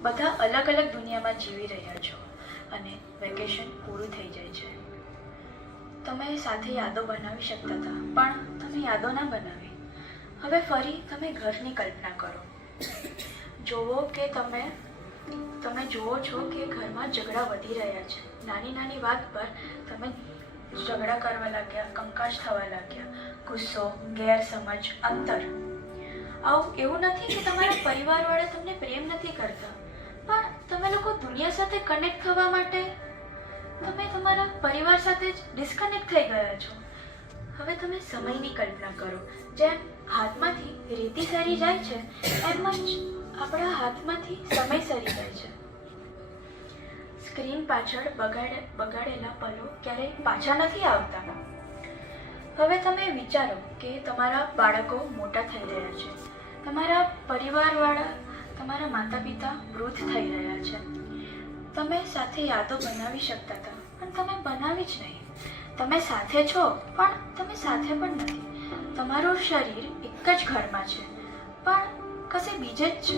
બધા અલગ અલગ દુનિયામાં જીવી રહ્યા છો અને વેકેશન પૂરું થઈ જાય છે. તમે સાથે યાદો બનાવી શકતા હતા, પણ તમે યાદો ના બનાવી. હવે ફરી તમે ઘરની કલ્પના કરો. જોવો કે તમે જુઓ છો કે ઘરમાં ઝઘડા વધી રહ્યા છે. નાની નાની વાત પર તમે ઝઘડા કરવા લાગ્યા, કંકાસ થવા લાગ્યા, ગુસ્સો, ગેરસમજ, અંતર. આવું એવું નથી કે તમારા પરિવારવાળા તમને પ્રેમ નથી કરતા, પણ તમે લોકો દુનિયા સાથે કનેક્ટ થવા માટે તમે તમારા પરિવાર સાથે જ ડિસ્કનેક્ટ થઈ ગયા છો. હવે તમે સમયની કલ્પના કરો. જેમ હાથમાંથી રેતી સરી જાય છે, એમ જ આપણા હાથમાંથી સમય સરી જાય છે. સ્ક્રીન પાછળ બગાડેલા પલો ક્યારેય પાછા નથી આવતા. હવે તમે વિચારો કે તમારા બાળકો મોટા થઈ રહ્યા છે, તમારા પરિવારવાળા, તમારા માતા પિતા વૃદ્ધ થઈ રહ્યા છે. તમે સાથે યાદો બનાવી શકતા હતા, પણ તમે બનાવી જ નહીં. તમે સાથે છો, પણ તમે સાથે પણ નથી. તમારું શરીર એક જ ઘરમાં છે, પણ કશે બીજે જ છે.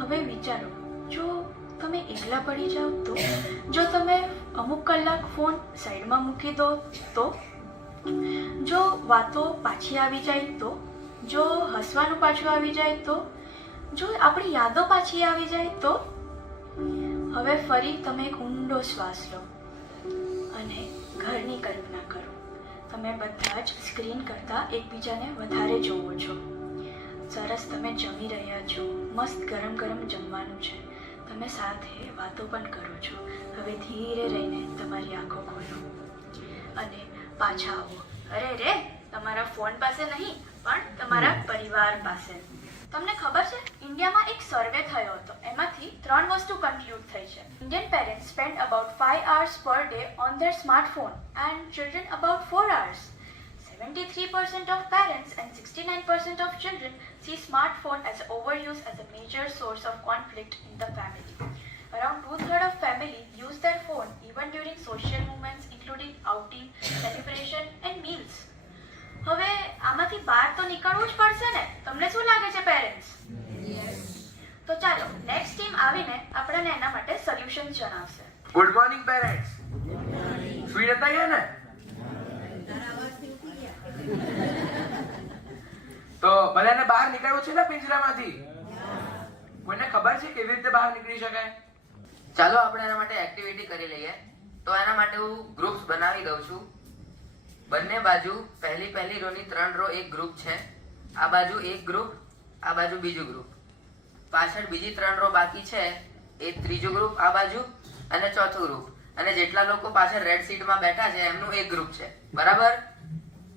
હવે વિચારો, જો તમે એકલા પડી જાઓ તો, જો તમે અમુક કલાક ફોન સાઈડમાં મૂકી દો તો, જો વાતો પાછી આવી જાય તો, જો હસવાનું પાછું આવી જાય તો, જો આપણી યાદો પાછી આવી જાય તો. હવે ફરી તમે એક ઊંડો શ્વાસ લો અને ઘરની કલ્પના કરો. તમે બધા જ સ્ક્રીન કરતાં એકબીજાને વધારે જોવો છો. સરસ તમે જમી રહ્યા છો, મસ્ત ગરમ ગરમ જમવાનું છે, તમે સાથે વાતો પણ કરો છો. હવે ધીરે રહીને તમારી આંખો ખોલો અને પાછા આવો. અરે રે, તમારા ફોન પાસે નહીં, પણ તમારા પરિવાર પાસે. તમને ખબર છે ઇન્ડિયામાં એક સર્વે થયો હતો એમાંથી 3 વસ્તુ કન્ક્લુડ થઈ છે. Indian parents spend about 5 hours per day on their smartphone and children about 4 hours. 73% of parents and 69% of children see smartphone as overuse as a major source of conflict in the family. Around 2/3 of family use their phone even during social moments including outing, celebration and meals. હવે આમાંથી બહાર તો નીકળવું જ પડશે ને. તમને શું લાગે છે પેરેન્ટ્સ? તો ચાલો નેક્સ્ટ ટીમ આવીને આપણને એના માટે સોલ્યુશન જણાવશે. Good morning parents. સુઈ નતા ગયા ને? તો બધાને બહાર નીકળવું છે ને પિંજરામાંથી? કોઈને ખબર છે કેવી રીતે બહાર નીકળી શકાય? ચાલો આપણે એના માટે એક્ટિવિટી કરી લઈએ. તો એના માટે હું ગ્રુપ્સ બનાવી દઉં છું. બંને બાજુ પહેલી રો ની 3 રો એક ગ્રુપ છે. આ બાજુ એક ગ્રુપ, આ બાજુ બીજું ગ્રુપ. પાછળ બીજી 3 રો બાકી છે એ ત્રીજું ગ્રુપ આ બાજુ અને ચોથું ગ્રુપ. અને જેટલા લોકો પાછળ રેડ સીટમાં બેઠા છે એમનું એક ગ્રુપ છે. બરાબર?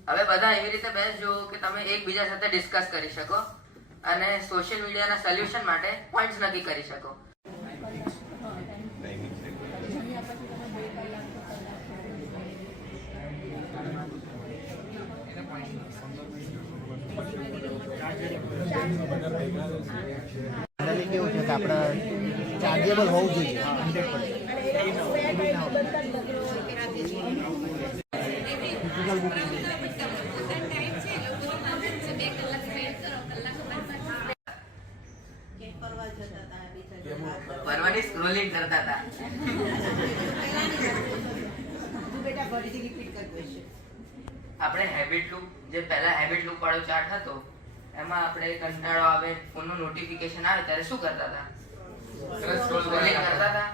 હવે બધા એવી રીતે બેસજો કે તમે એકબીજા સાથે ડિસ્કસ કરી શકો અને સોશિયલ મીડિયાના સોલ્યુશન માટે પોઈન્ટ્સ નક્કી કરી શકો. જનરલી કેવું છે કે આપણે ચાર્જેબલ હોવું જોઈએ 100%. પરવાની સ્ક્રોલિંગ કરતા હતા. આપણે હેબિટ લૂપ, જે પહેલા હેબિટ લૂપ વાળો ચાર્ટ હતો એમાં આપણે કંટાળો આવે, ફોનનું નોટિફિકેશન આવે ત્યારે શું કરતા હતા? સ્ક્રોલિંગ કરતા હતા.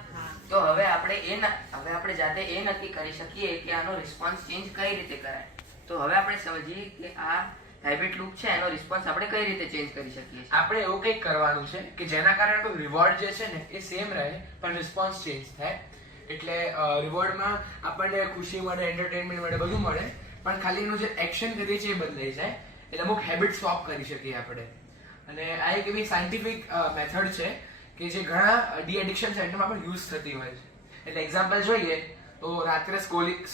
તો હવે આપણે જાતે એ નક્કી કરી શકીએ કે આનો રિસ્પોન્સ ચેન્જ કઈ રીતે કરાય. તો હવે આપણે સમજીએ કે આ હેબિટ લૂપ છે એનો રિસ્પોન્સ આપણે કઈ રીતે ચેન્જ કરી શકીએ. આપણે એવું કંઈક કરવાનું છે કે જેના કારણે કોઈ રિવોર્ડ જે છે ને એ સેમ રહે પણ રિસ્પોન્સ ચેન્જ થાય. એટલે રિવોર્ડમાં આપણને ખુશી મળે, એન્ટરટેનમેન્ટ મળે, બધું મળે, પણ ખાલી એનું જે એક્શન કરીએ છીએ એ બદલાઈ જાય. એટલે અમુક હેબિટ સ્વોપ કરી શકીએ આપણે. અને આ એક એવી સાયન્ટિફિક મેથડ છે કે જે ઘણા ડી એડિક્શન સેન્ટરમાં પણ યુઝ થતી હોય છે. એટલે એક્ઝામ્પલ જોઈએ તો રાત્રે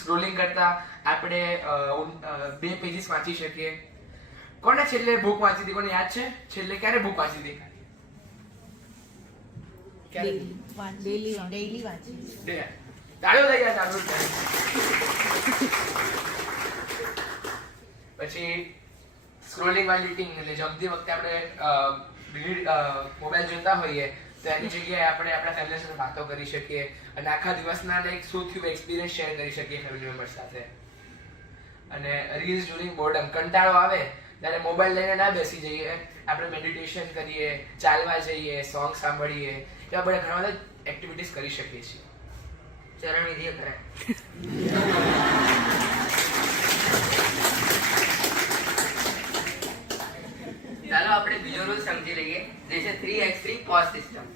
સ્ક્રોલિંગ કરતા આપણે 2 પેજીસ વાંચી શકીએ. કોને છેલ્લે બુક વાંચી હતી? કોને યાદ છે છેલ્લે ક્યારે બુક વાંચી હતી? ડેઈલી વાંચી. તાળીઓ થઈ ગયા ચાલુ. પછી સ્ક્રોલિંગ વાઇલ ઈટિંગ, એટલે જમતી વખતે આપણે મોબાઈલ જોતા હોઈએ તો એની જગ્યાએ આપણે આપણા ફેમિલી સાથે વાતો કરી શકીએ અને આખા દિવસના લાઈક શું થયું એક્સપિરિયન્સ શેર કરી શકીએ ફેમિલી મેમ્બર સાથે. અને રીલ્સ ડ્યુરિંગ બોર્ડમ, કંટાળો આવે ત્યારે મોબાઈલ લઈને ના બેસી જઈએ, આપણે મેડિટેશન કરીએ, ચાલવા જઈએ, સોંગ સાંભળીએ, એવા બધા ઘણા બધા એક્ટિવિટીઝ કરી શકીએ છીએ. ચરણ વિધિ કરાય. ચાલો આપણે બીજો રૂલ સમજી લઈએ, જે છે 3x3 પોઝ સિસ્ટમ.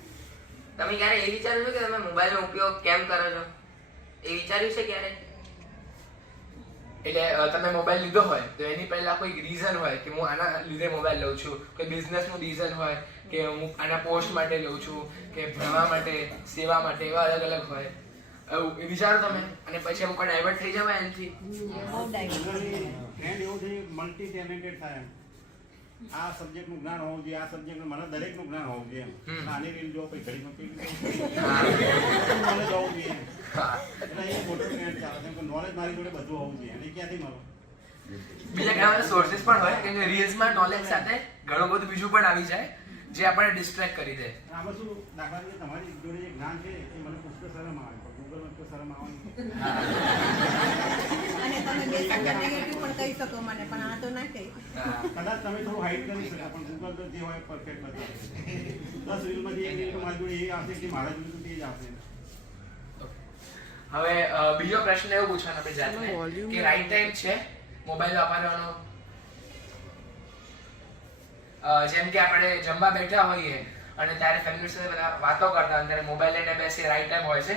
તમે ક્યારે એ વિચાર્યું છે કે તમે મોબાઈલનો ઉપયોગ કેમ કરો છો? એ વિચાર્યું છે ક્યારે? એટલે તમે મોબાઈલ લીધો હોય તો એની પહેલા કોઈ રીઝન હોય કે હું આના લીધે મોબાઈલ લઉં છું, કોઈ બિઝનેસનું રીઝન હોય કે હું આના પોસ્ટ માટે લઉં છું કે ભણવા માટે, સેવા માટે, એવા અલગ અલગ હોય. એવું વિચારો તમે અને પછી અમુક ડાયવર્ટ થઈ જવાય એનાથી. એવું છે મલ્ટી ટેલેન્ટેડ થાય. આ સબ્જેક્ટનું જ્ઞાન હોવું જોઈએ, આ સબ્જેક્ટનું મને દરેકનું જ્ઞાન હોવું જોઈએ. આની રીલ જો પછી ઘડીમાં નોલેજ હોવું જોઈએ. એટલે એ મોટો ટ્રેન્ડ ચાલે છે કે નોલેજ મારી જોડે બધું હોવું જોઈએ. અને ક્યાંથી મળો? બીજા ઘણા બધા સોર્સિસ પણ હોય કે રીલ્સમાં નોલેજ સાથે ઘણું બધું બીજું પણ આવી જાય જે આપણને ડિસ્ટ્રેક્ટ કરી દે. આમાં શું દાખલા તરીકે તમારી જોડે જે જ્ઞાન છે એ મને પુષ્કળ શરમ આવે, ગૂગલમાં તો શરમ આવવાની. અને તમે બે શબ્દ નેગેટિવ પણ કહી શકો મને, પણ આ તો ના કહી. કદાચ તમે થોડું હાઈડ કરી શકો પણ ગૂગલ તો જે હોય પરફેક્ટ બતાવે. 10 રીલમાંથી એક રીલ તો મારી જોડે એ આવશે કે મારા જોડે તો તે જ આવશે. હવે બીજો પ્રશ્ન એવું પૂછવાનો આપણે જાતને કે રાઈટ ટાઈમ છે મોબાઈલ વાપરવાનો? જેમ કે આપણે જમવા બેઠા હોઈએ અને ત્યારે ફેમિલી સાથે બધા વાતો કરતા હોય ત્યારે મોબાઈલ લઈને બેસી રાઈટ ટાઈમ હોય છે?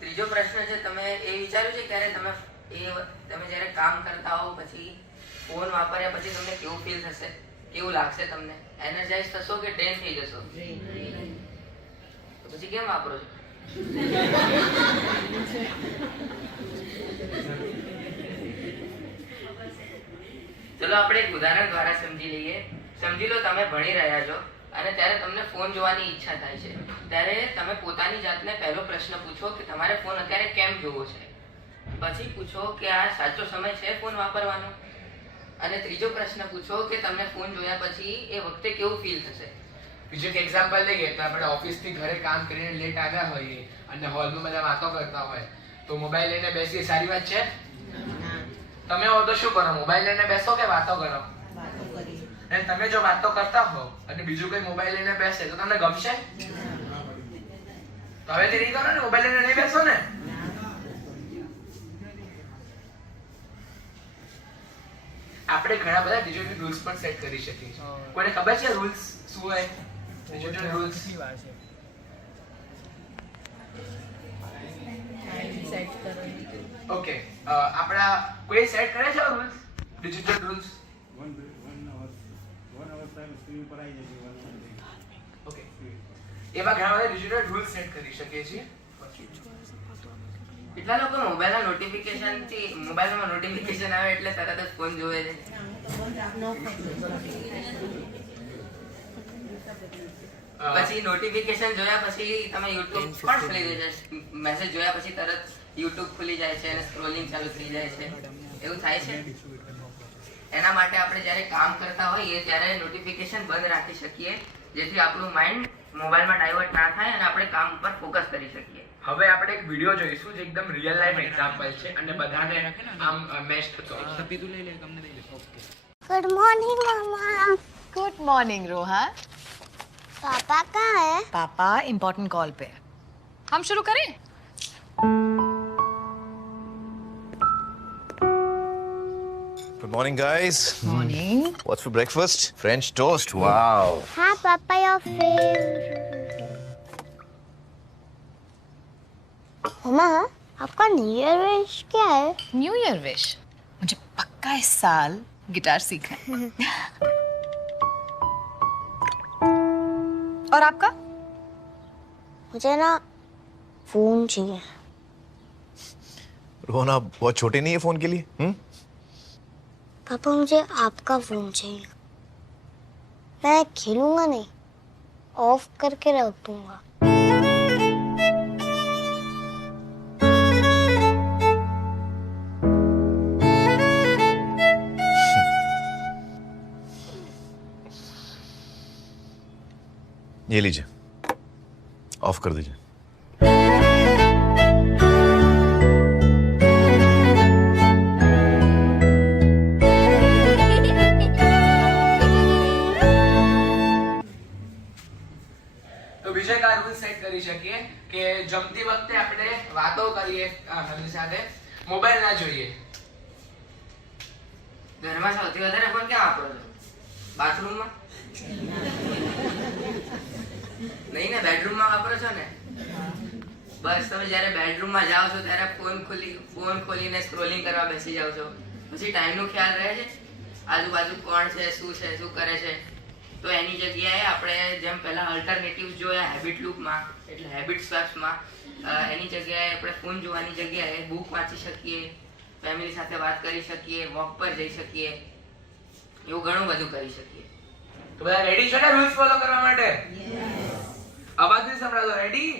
ત્રીજો પ્રશ્ન છે, તમે એ વિચાર્યું છે ક્યારે તમે જ્યારે કામ કરતા હો પછી ફોન વાપર્યા પછી તમને કેવું ફીલ થશે? કેવું લાગશે તમને? એનર્જાઇઝ થશો કે ડ્રેન થઈ જશો? તો પછી કેમ વાપરો છો? ચલો આપણે એક ઉદાહરણ દ્વારા સમજી લઈએ. સમજી લો તમે ભણી રહ્યા છો અને ત્યારે તમને ફોન જોવાની ઈચ્છા થાય છે. ત્યારે તમે પોતાની જાતને પહેલો પ્રશ્ન પૂછો કે તમારે ફોન અત્યારે કેમ જોવો છે. પછી પૂછો કે આ સાચો સમય છે ફોન વાપરવાનો. અને ત્રીજો પ્રશ્ન પૂછો કે તમને ફોન જોયા પછી એ વખતે કેવું ફીલ થશે. બીજું એક એક્ઝામ્પલ લઈએ તો આપણે ઓફિસથી ઘરે કામ કરીને લેટ આવ્યા હોઈએ અને હોલમાં બધા વાતો કરતા હોય તો મોબાઈલ લઈને બેસીએ, સારી વાત છે? તમે હો તો શું કરો? મોબાઈલ લઈને બેસો કે વાતો કરો? વાતો કરીએ. અને તમે જો વાતો કરતા હો અને બીજું કોઈ મોબાઈલ લઈને બેસે તો તમને ગમશે? તો હવે નહીં કરો ને, મોબાઈલ લઈને નહીં બેસો ને. આપણે ઘણા બધા ડિજિટલ રૂલ્સ પણ સેટ કરી શકીએ છીએ. કોઈને ખબર છે રૂલ્સ શું હોય? ડિજિટલ રૂલ્સ સેટ કરો. ઓકે, આપણા કોઈ સેટ કરે છે rules, digital rules? 1 hour time screen પર આવી જશે. ઓકે, એવા ઘણા બધા ડિજિટલ રૂલ્સ સેટ કરી શકીએ છીએ. કેટલા લોકો મોબાઈલના નોટિફિકેશનથી મોબાઈલમાં નોટિફિકેશન આવે એટલે તરત જ ફોન જોવે છે? પછી નોટિફિકેશન જોયા પછી તમે યુટ્યુબ પણ ખોલી દો છો. મેસેજ જોયા પછી તરત યુટ્યુબ ખુલી જાય છે અને સ્ક્રોલિંગ ચાલુ થઈ જાય છે. એવું થાય છે. એના માટે આપણે જ્યારે કામ કરતા હોઈએ ત્યારે નોટિફિકેશન બંધ રાખી શકીએ જેથી આપણું માઇન્ડ મોબાઈલમાં ડાયવર્ટ ના થાય અને આપણે કામ ઉપર ફોકસ કરી શકીએ. હવે આપણે એક વિડિયો જોઈશું જે એકદમ રિયલ લાઈફ એક્ઝામ્પલ છે અને બધાને આમ મેચ થતો હોય. गुड मॉर्निंग मामा. Good morning Rohan. पापा कहाँ है? पापा इम्पोर्टेंट कॉल पे. हम शुरू करें? Good morning, guys. Morning. What's for breakfast? French toast. Wow. हाँ पापा, योर फेवरेट. मामा, आपका न्यू ईयर विश क्या है? न्यू ईयर विश मुझे पक्का इस साल गिटार सीखना है. और आपका? मुझे ना फोन चाहिए. रोहन, आप बहुत छोटे नहीं है फोन के लिए? पापा मुझे आपका फोन चाहिए. मैं खेलूंगा नहीं, ऑफ करके रख दूंगा. ये लीजिए, ऑफ कर दीजिए. તો બીજો એક રૂલ સેટ કરી શકીએ કે જમતી વખતે આપણે વાતો કરીએ ફેમિલી સાથે, મોબાઈલ ના જોઈએ. ઘરમાં સૌથી વધારે ફોન ક્યાં વાપરો છો? બાથરૂમમાં? નહીં ને, બેડરૂમમાં વાપરો છો ને? બસ તમે જ્યારે બેડરૂમમાં જાઓ છો ત્યારે ફોન ખોલીને સ્ક્રોલિંગ કરવા બેસી જાઓ છો. પછી ટાઈમનો ખ્યાલ રહે છે? આજુબાજુ કોણ છે, શું કરે છે? તો એની જગ્યાએ આપણે જેમ પહેલા અલ્ટરનેટિવ્સ જોયા હેબિટ લૂપમાં, એટલે હેબિટ સ્વેપ્સમાં, એની જગ્યાએ આપણે ફોન જોવાની જગ્યાએ બુક વાંચી શકીએ, ફેમિલી સાથે વાત કરી શકીએ, વોક પર જઈ શકીએ, એવું ઘણું બધું કરી શકીએ. તો બધા રેડી છો ને રૂલ્સ ફોલો કરવા માટે? અવાજ નહીં સંભળાતો. રેડી?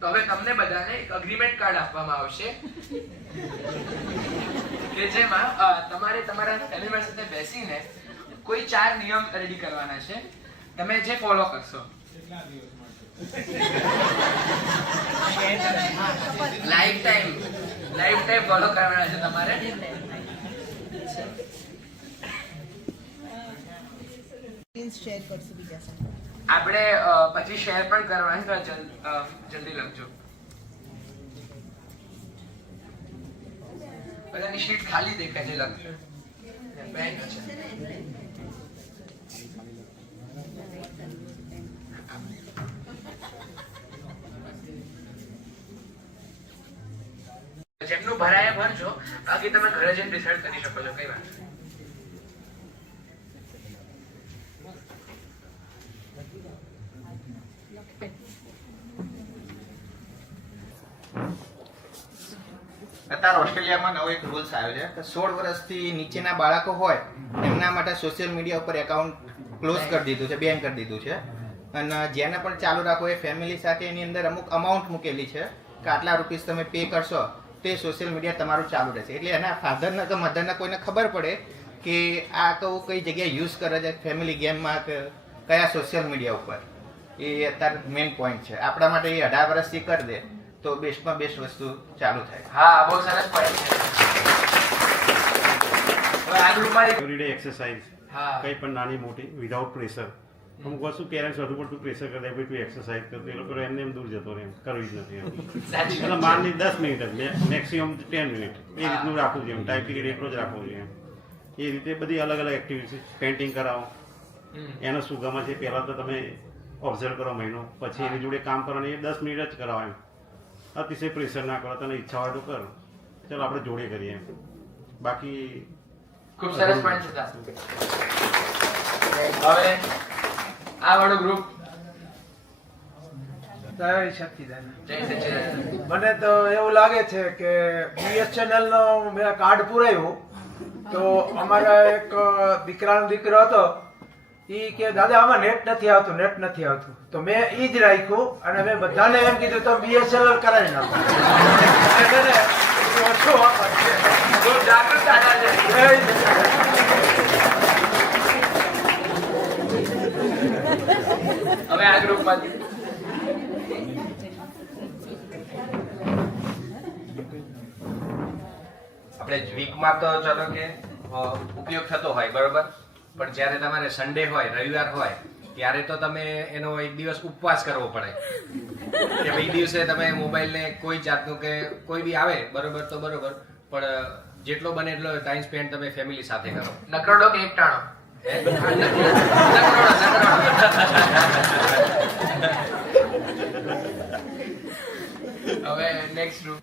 તો હવે તમને બધાને એક અગ્રીમેન્ટ કાર્ડ આપવામાં આવશે કે જેમાં તમારે તમારા ફેમિલી મેમ્બર સાથે બેસીને કોઈ 4 નિયમ રેડી કરવાના છે, તમે જે ફોલો કરશો. લાઈફ ટાઈમ ફોલો કરવાના છે તમારે. શેર કરશું બીજા સાથે. આપણે પછી શેર પણ કરવાની, તો જલ્દી લખજો. બધાની શીટ ખાલી દેખાય છે, લખજો. બેંક છે. જેમનું ભરાય ભરજો, બાકી તમે ઘરે જઈને ડિસાઈડ કરી શકો છો. કઈ વાત અત્યારે ઓસ્ટ્રેલિયામાં નવો એક રૂલ્સ આવ્યો છે કે 16 વર્ષથી નીચેના બાળકો હોય એમના માટે સોશિયલ મીડિયા ઉપર એકાઉન્ટ ક્લોઝ કરી દીધું છે, બેન કરી દીધું છે. અને જેને પણ ચાલુ રાખો એ ફેમિલી સાથે એની અંદર અમુક અમાઉન્ટ મૂકેલી છે કે આટલા રૂપીસ તમે પે કરશો તે સોશિયલ મીડિયા તમારું ચાલુ રહેશે. એટલે એના ફાધરને કે મધરને કોઈને ખબર પડે કે આ કહું કઈ જગ્યાએ યુઝ કરે છે ફેમિલી ગેમમાં કે કયા સોશિયલ મીડિયા ઉપર, એ અત્યારે મેઇન પોઈન્ટ છે. આપણા માટે એ 18 વર્ષથી કરી દે તો બેસ્ટમાં બેસ્ટ વસ્તુ ચાલુ થાય. હા, બહુ સરસ point છે. હવે આ ગ્રુપમાં એવરીડે એક્સરસાઇઝ હા. કંઈ પણ નાની મોટી વિધાઉટ પ્રેશર. અમુક વસ્તુ પેરેન્ટ્સ વધુ પડતું પ્રેશર કરે ભાઈ તું એક્સરસાઇઝ કરતો, એ લોકો એમને એમ દૂર જતો રહે, એમ કરવી જ નથી એમ. એટલે માનની 10 મિનિટ જ, મેક્સિમમ 10 મિનિટ એ રીતનું રાખવું જોઈએ. ટાઈમ પીરિયડ એટલો જ રાખવો જોઈએ. એ રીતે બધી અલગ અલગ એક્ટિવિટી, પેઇન્ટિંગ કરાવો, એનો શું ગમે છે પહેલાં તો તમે ઓબ્ઝર્વ કરો મહિનો, પછી એની જોડે કામ કરવાની 10 મિનિટ જ કરાવો એમ. અતિશય પ્રેશર ના કરો, તને ઈચ્છા હોય તો કરો, ચાલો આપણે જોડે કરીએ એમ. બાકી ખૂબ સરસ point છે. હવે આ વાળો ગ્રુપ જય સચ્ચિદાનંદ. જય સચ્ચિદાનંદ. મને તો એવું લાગે છે કે BSNL નો મેં કાર્ડ પુરાવ્યું તો અમારા એક દીકરાનો દીકરો હતો, ઈ કે દાદા આમાં નેટ નથી આવતું, તો મેં ઈ જ રાખ્યું અને મેં બધાને એમ કીધું તો BSNL કરાવી નાખો. ઓછો વાપરશે. બહુ જાગૃત દાદા છે. જય સચ્ચિદાનંદ. હવે આ ગ્રુપમાંથી આપણે વીકમાં તો ચલો કે ઉપયોગ થતો હોય બરોબર, પણ જ્યારે તમારે સન્ડે હોય, રવિવાર હોય, ત્યારે તો તમે એનો એક દિવસ ઉપવાસ કરવો પડે કે ભાઈ દિવસે તમે મોબાઈલને કોઈ જાતનું કે કોઈ બી આવે બરોબર તો બરોબર, પણ જેટલો બને એટલો ટાઈમ સ્પેન્ડ તમે ફેમિલી સાથે કરો. નકરોડો કે એકટાણો? હવે નેક્સ્ટ ગ્રુપ.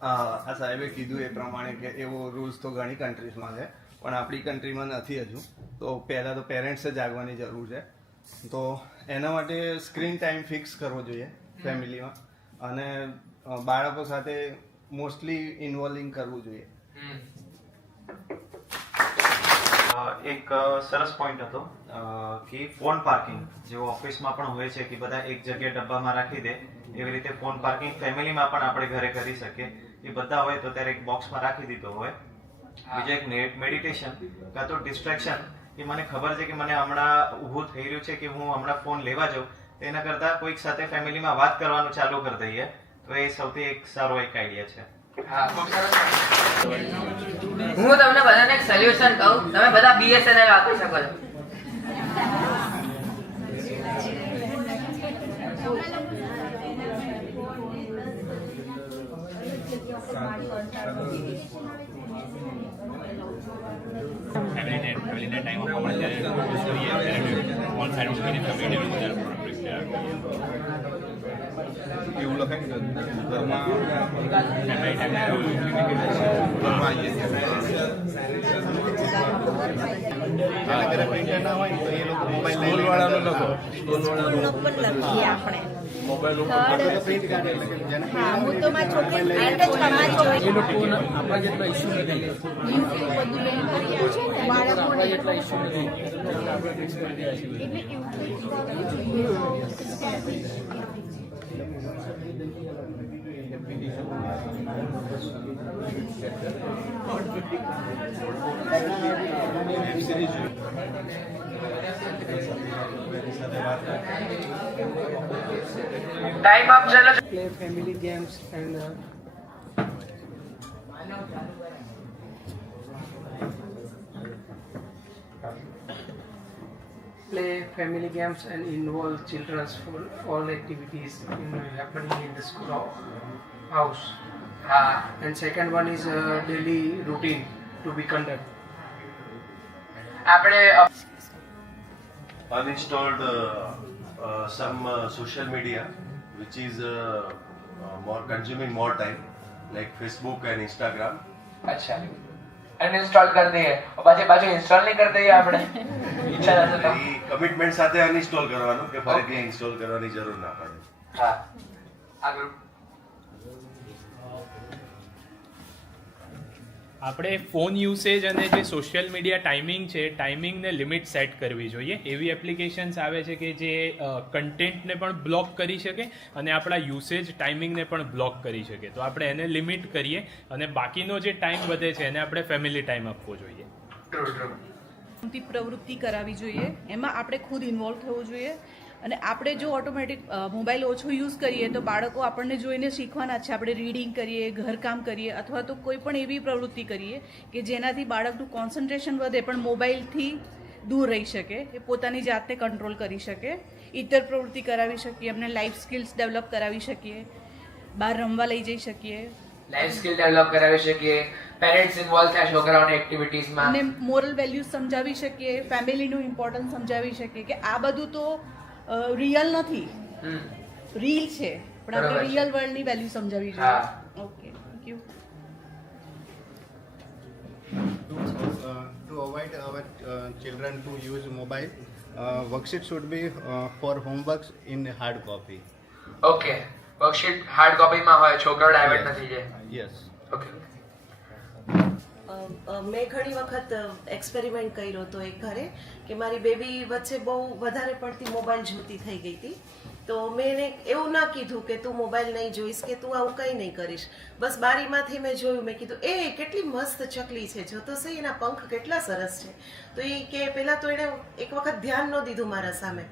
આ સાહેબે કીધું એ પ્રમાણે કે એવો રૂલ્સ તો ઘણી કન્ટ્રીઝમાં છે, પણ આપણી કન્ટ્રીમાં નથી હજુ. તો પહેલાં તો પેરેન્ટ્સે જાગવાની જરૂર છે. તો એના માટે સ્ક્રીન ટાઈમ ફિક્સ કરવો જોઈએ ફેમિલીમાં, અને બાળકો સાથે મોસ્ટલી ઇન્વોલ્વિંગ કરવું જોઈએ. એક સરસ પોઈન્ટ હતો કે ફોન પાર્કિંગ, જેવો ઓફિસમાં પણ હોય છે કે બધા એક જગ્યાએ ડબ્બામાં રાખી દે, એવી રીતે ફોન પાર્કિંગ ફેમિલીમાં પણ આપણે ઘરે કરી શકીએ. એ બધા હોય તો ત્યારે એક બોક્સમાં રાખી દીધો હોય. બીજો એક મેડિટેશન કાં તો ડિસ્ટ્રેક્શન, કે મને ખબર છે કે મને હમણાં ઊભું થઈ રહ્યું છે કે હું હમણાં ફોન લેવા જાઉં, એના કરતાં કોઈક સાથે ફેમિલીમાં વાત કરવાનું ચાલુ કરી દઈએ તો એ સૌથી એક સારો એક આઈડિયા છે. હું તમને બધાને એક સોલ્યુશન કહું, તમે બધા BSNL વાપરી શકો છો. એવું લખાય ટાઈમ અપ ચલો. play family games and play family games and involve children for all activities happening in the school house. And second one is daily routine to be conducted. આપણે uninstalled some social media which is more consuming more time, like Facebook and Instagram. अच्छा, uninstall કરી દઈએ પાછું install નહીં કરી દઈએ આપણે ઈચ્છા નથી તો એ કમિટમેન્ટ સાથે અનઇન્સ્ટોલ કરવાનું કે ફરીથી ઇન્સ્ટોલ કરવાની જરૂર ના પડે. હા. આ ગ્રુપ આપણે ફોન યુસેજ અને જે સોશિયલ મીડિયા ટાઈમિંગ છે ટાઈમિંગને લિમિટ સેટ કરવી જોઈએ. એવી એપ્લિકેશન્સ આવે છે કે જે કન્ટેન્ટને પણ બ્લોક કરી શકે અને આપણા યુસેજ ટાઈમિંગને પણ બ્લોક કરી શકે. તો આપણે એને લિમિટ કરીએ અને બાકીનો જે ટાઈમ વધે છે એને આપણે ફેમિલી ટાઈમ આપવો જોઈએ. પ્રવૃત્તિ કરાવવી જોઈએ, એમાં આપણે ખુદ ઇન્વોલ્વ થવું જોઈએ. અને આપણે જો ઓટોમેટિક મોબાઈલ ઓછો યુઝ કરીએ તો બાળકો આપણને જોઈને શીખવાના છે. આપણે રીડિંગ કરીએ, ઘરકામ કરીએ અથવા તો કોઈ પણ એવી પ્રવૃત્તિ કરીએ કે જેનાથી બાળકનું કોન્સન્ટ્રેશન વધે પણ મોબાઈલથી દૂર રહી શકે, એ પોતાની જાતને કંટ્રોલ કરી શકે. ઇતર પ્રવૃત્તિ કરાવી શકીએ, એમને લાઈફ સ્કિલ્સ ડેવલપ કરાવી શકીએ, બહાર રમવા લઈ જઈ શકીએ, લાઈફ સ્કિલ ડેવલપ કરાવી શકીએ, પેરેન્ટ્સ ઇન્વોલ્વ થાય છોકરાઓની એક્ટિવિટીઝમાં, અને મોરલ વેલ્યુઝ સમજાવી શકીએ, ફેમિલીનું ઇમ્પોર્ટન્સ સમજાવી શકીએ કે આ બધું તો રિયલ નથી, રીલ છે, પણ આપણે રિયલ વર્લ્ડની વેલ્યુ સમજાવી જોઈએ. Okay, thank you. To avoid our children to use mobile, worksheet should be for homeworks in hard copy. Okay, worksheet hard કોપીમાં હોય, છોકરાઓ ડાયવર્ટ નથી જાય. Yes. ઓકે. મેં ઘણી વખત એક્સપેરિમેન્ટ કર્યો હતો એક ઘરે કે મારી બેબી વચ્ચે બહુ વધારે પડતી મોબાઈલ જોતી થઈ ગઈ હતી. તો મેં એને એવું ના કીધું કે તું મોબાઈલ નહીં જોઈશ કે તું આવું કંઈ નહીં કરીશ. બસ બારીમાંથી મેં જોયું, મેં કીધું એ કેટલી મસ્ત ચકલી છે, જોતો સહી એના પંખ કેટલા સરસ છે. તો એ કે પહેલાં તો એણે એક વખત ધ્યાન ન દીધું મારા સામે.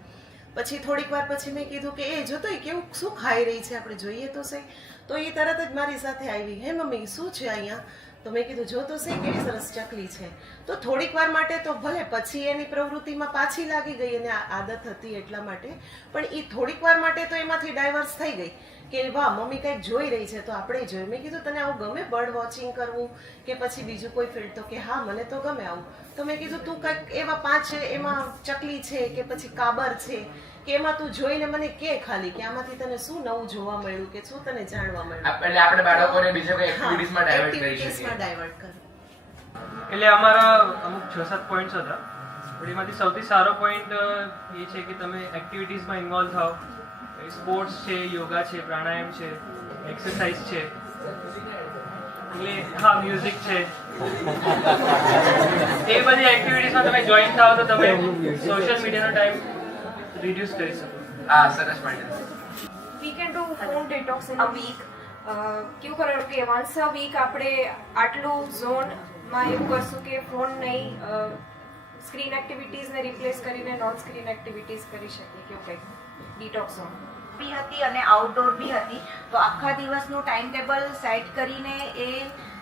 પછી થોડીક વાર પછી મેં કીધું કે એ જોતો એ કેવું શું ખાઈ રહી છે, આપણે જોઈએ તો સહી. તો એ તરત જ મારી સાથે આવી, હે મમ્મી શું છે અહીંયા? તો મેં કીધું જો તો સહી કેવી સરસ ચકલી છે. તો થોડીક વાર માટે તો ભલે પછી એની પ્રવૃત્તિમાં પાછી લાગી ગઈ, એને આદત હતી એટલા માટે, પણ એ થોડીક વાર માટે તો એમાંથી ડાયવર્સ થઈ ગઈ કે વાહ મમ્મી કંઈક જોઈ રહી છે તો આપણે જોઈએ. મેં કીધું તને આવું ગમે બર્ડ વોચિંગ કરવું કે પછી બીજું કોઈ ફિલ્ડ? તો કે હા મને તો ગમે આવું. તો મેં કીધું તું કંઈક એવા 5 છે, એમાં ચકલી છે કે પછી કાબર છે કે એમાં તું જોઈને મને કે ખાલી કે આમાંથી તને શું નવું જોવા મળ્યું કે શું તને જાણવા મળ્યું. એટલે આપણે બાળકોને બીજા કોઈ એક્ટિવિટીઝમાં ડાયવર્ટ કરી શકીએ. એક્ટિવિટીઝમાં ડાયવર્ટ કરો. એટલે અમારા અમુક 6-7 પોઈન્ટ્સ હતા, પણ એમાંથી સૌથી સારો પોઈન્ટ એ છે કે તમે એક્ટિવિટીઝમાં ઇન્વોલ્વ થાઓ. સ્પોર્ટ્સ છે, યોગા છે, પ્રાણાયામ છે, એક્સરસાઇઝ છે, એટલે હા મ્યુઝિક છે, એ બધી એક્ટિવિટીઝમાં તમે જોઈન થાઓ તો તમે સોશિયલ મીડિયાનો ટાઈમ રિડ્યુસ કરી શકો. હા, સરસ point. We can do phone detox in a week. કેવું કરો કે once a week આપણે આટલું ઝોનમાં એવું કરશું કે ફોન નહીં, સ્ક્રીન એક્ટિવિટીઝને રિપ્લેસ કરીને નોન સ્ક્રીન એક્ટિવિટીઝ કરી શકીએ. કેવું કંઈક ડિટોક્સ ઝોન બી હતી અને આઉટડોર બી હતી. તો આખા દિવસનું ટાઈમ ટેબલ સેટ કરીને એ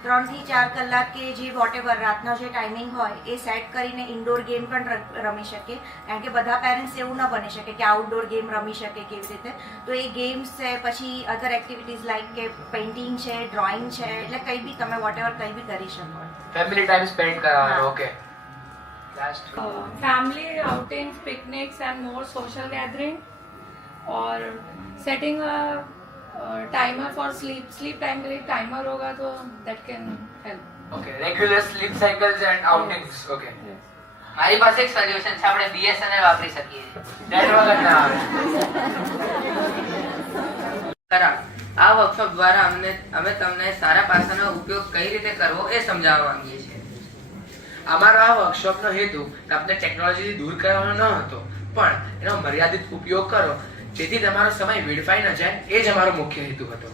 3 થી 4 કલાક કે જે વોટેવર રાતનો જે ટાઈમિંગ હોય એ સેટ કરીને ઇન્ડોર ગેમ પણ રમી શકે. કારણ કે બધા પેરેન્ટ્સ એવું ન બની શકે કે આઉટડોર ગેમ રમી શકે કેવી રીતે. તો એ ગેમ્સ છે, પછી અધર એક્ટિવિટીઝ લાઈક કે પેઇન્ટિંગ છે, ડ્રોઈંગ છે, એટલે કંઈ બી તમે વોટેવર કંઈ બી કરી શકો. ફેમિલી ટાઈમ સ્પેન્ડ કરવાનો. Okay. family outings, picnics and more social gathering, और setting a timer for sleep time के लिए timer होगा तो that can help. Okay, regular sleep cycles and outings. Okay. મારી પાસે એક સોલ્યુશન છે, આપણે BSNL વાપરી શકીએ. નેટ વગર ના આવે. આ વર્કશોપ દ્વારા અમે તમને સારા પાસાનો ઉપયોગ કઈ રીતે કરવો એ સમજાવવા માંગીએ છીએ. અમારો આ વર્કશોપનો હેતુ તમને ટેકનોલોજીથી દૂર કરવાનો ન હતો, પણ એનો મર્યાદિત ઉપયોગ કરો જેથી તમારો સમય વેડફાઈ ન જાય, એ જ અમારો મુખ્ય હેતુ હતો.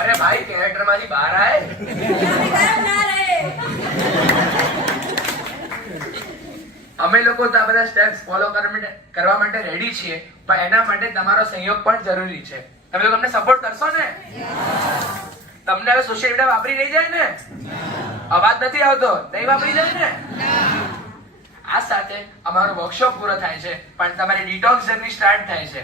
અરે ભાઈ, કેરેક્ટર માંથી બહાર આય. અમે લોકો તો આ બધા સ્ટેપ્સ ફોલો કરવા માટે રેડી છીએ, પણ એના માટે તમારો સહયોગ પણ જરૂરી છે. તમે લોકો અમને સપોર્ટ કરશો ને? તમને હવે સોશિયલ મીડિયા વાપરી નહીં જાય ને? અવાજ નથી આવતો? નહીં વાપરી જાય ને? આ સાથે અમારો વર્કશોપ પૂરો થાય છે, પણ તમારી ડિટોક્સ જર્ની સ્ટાર્ટ થાય છે.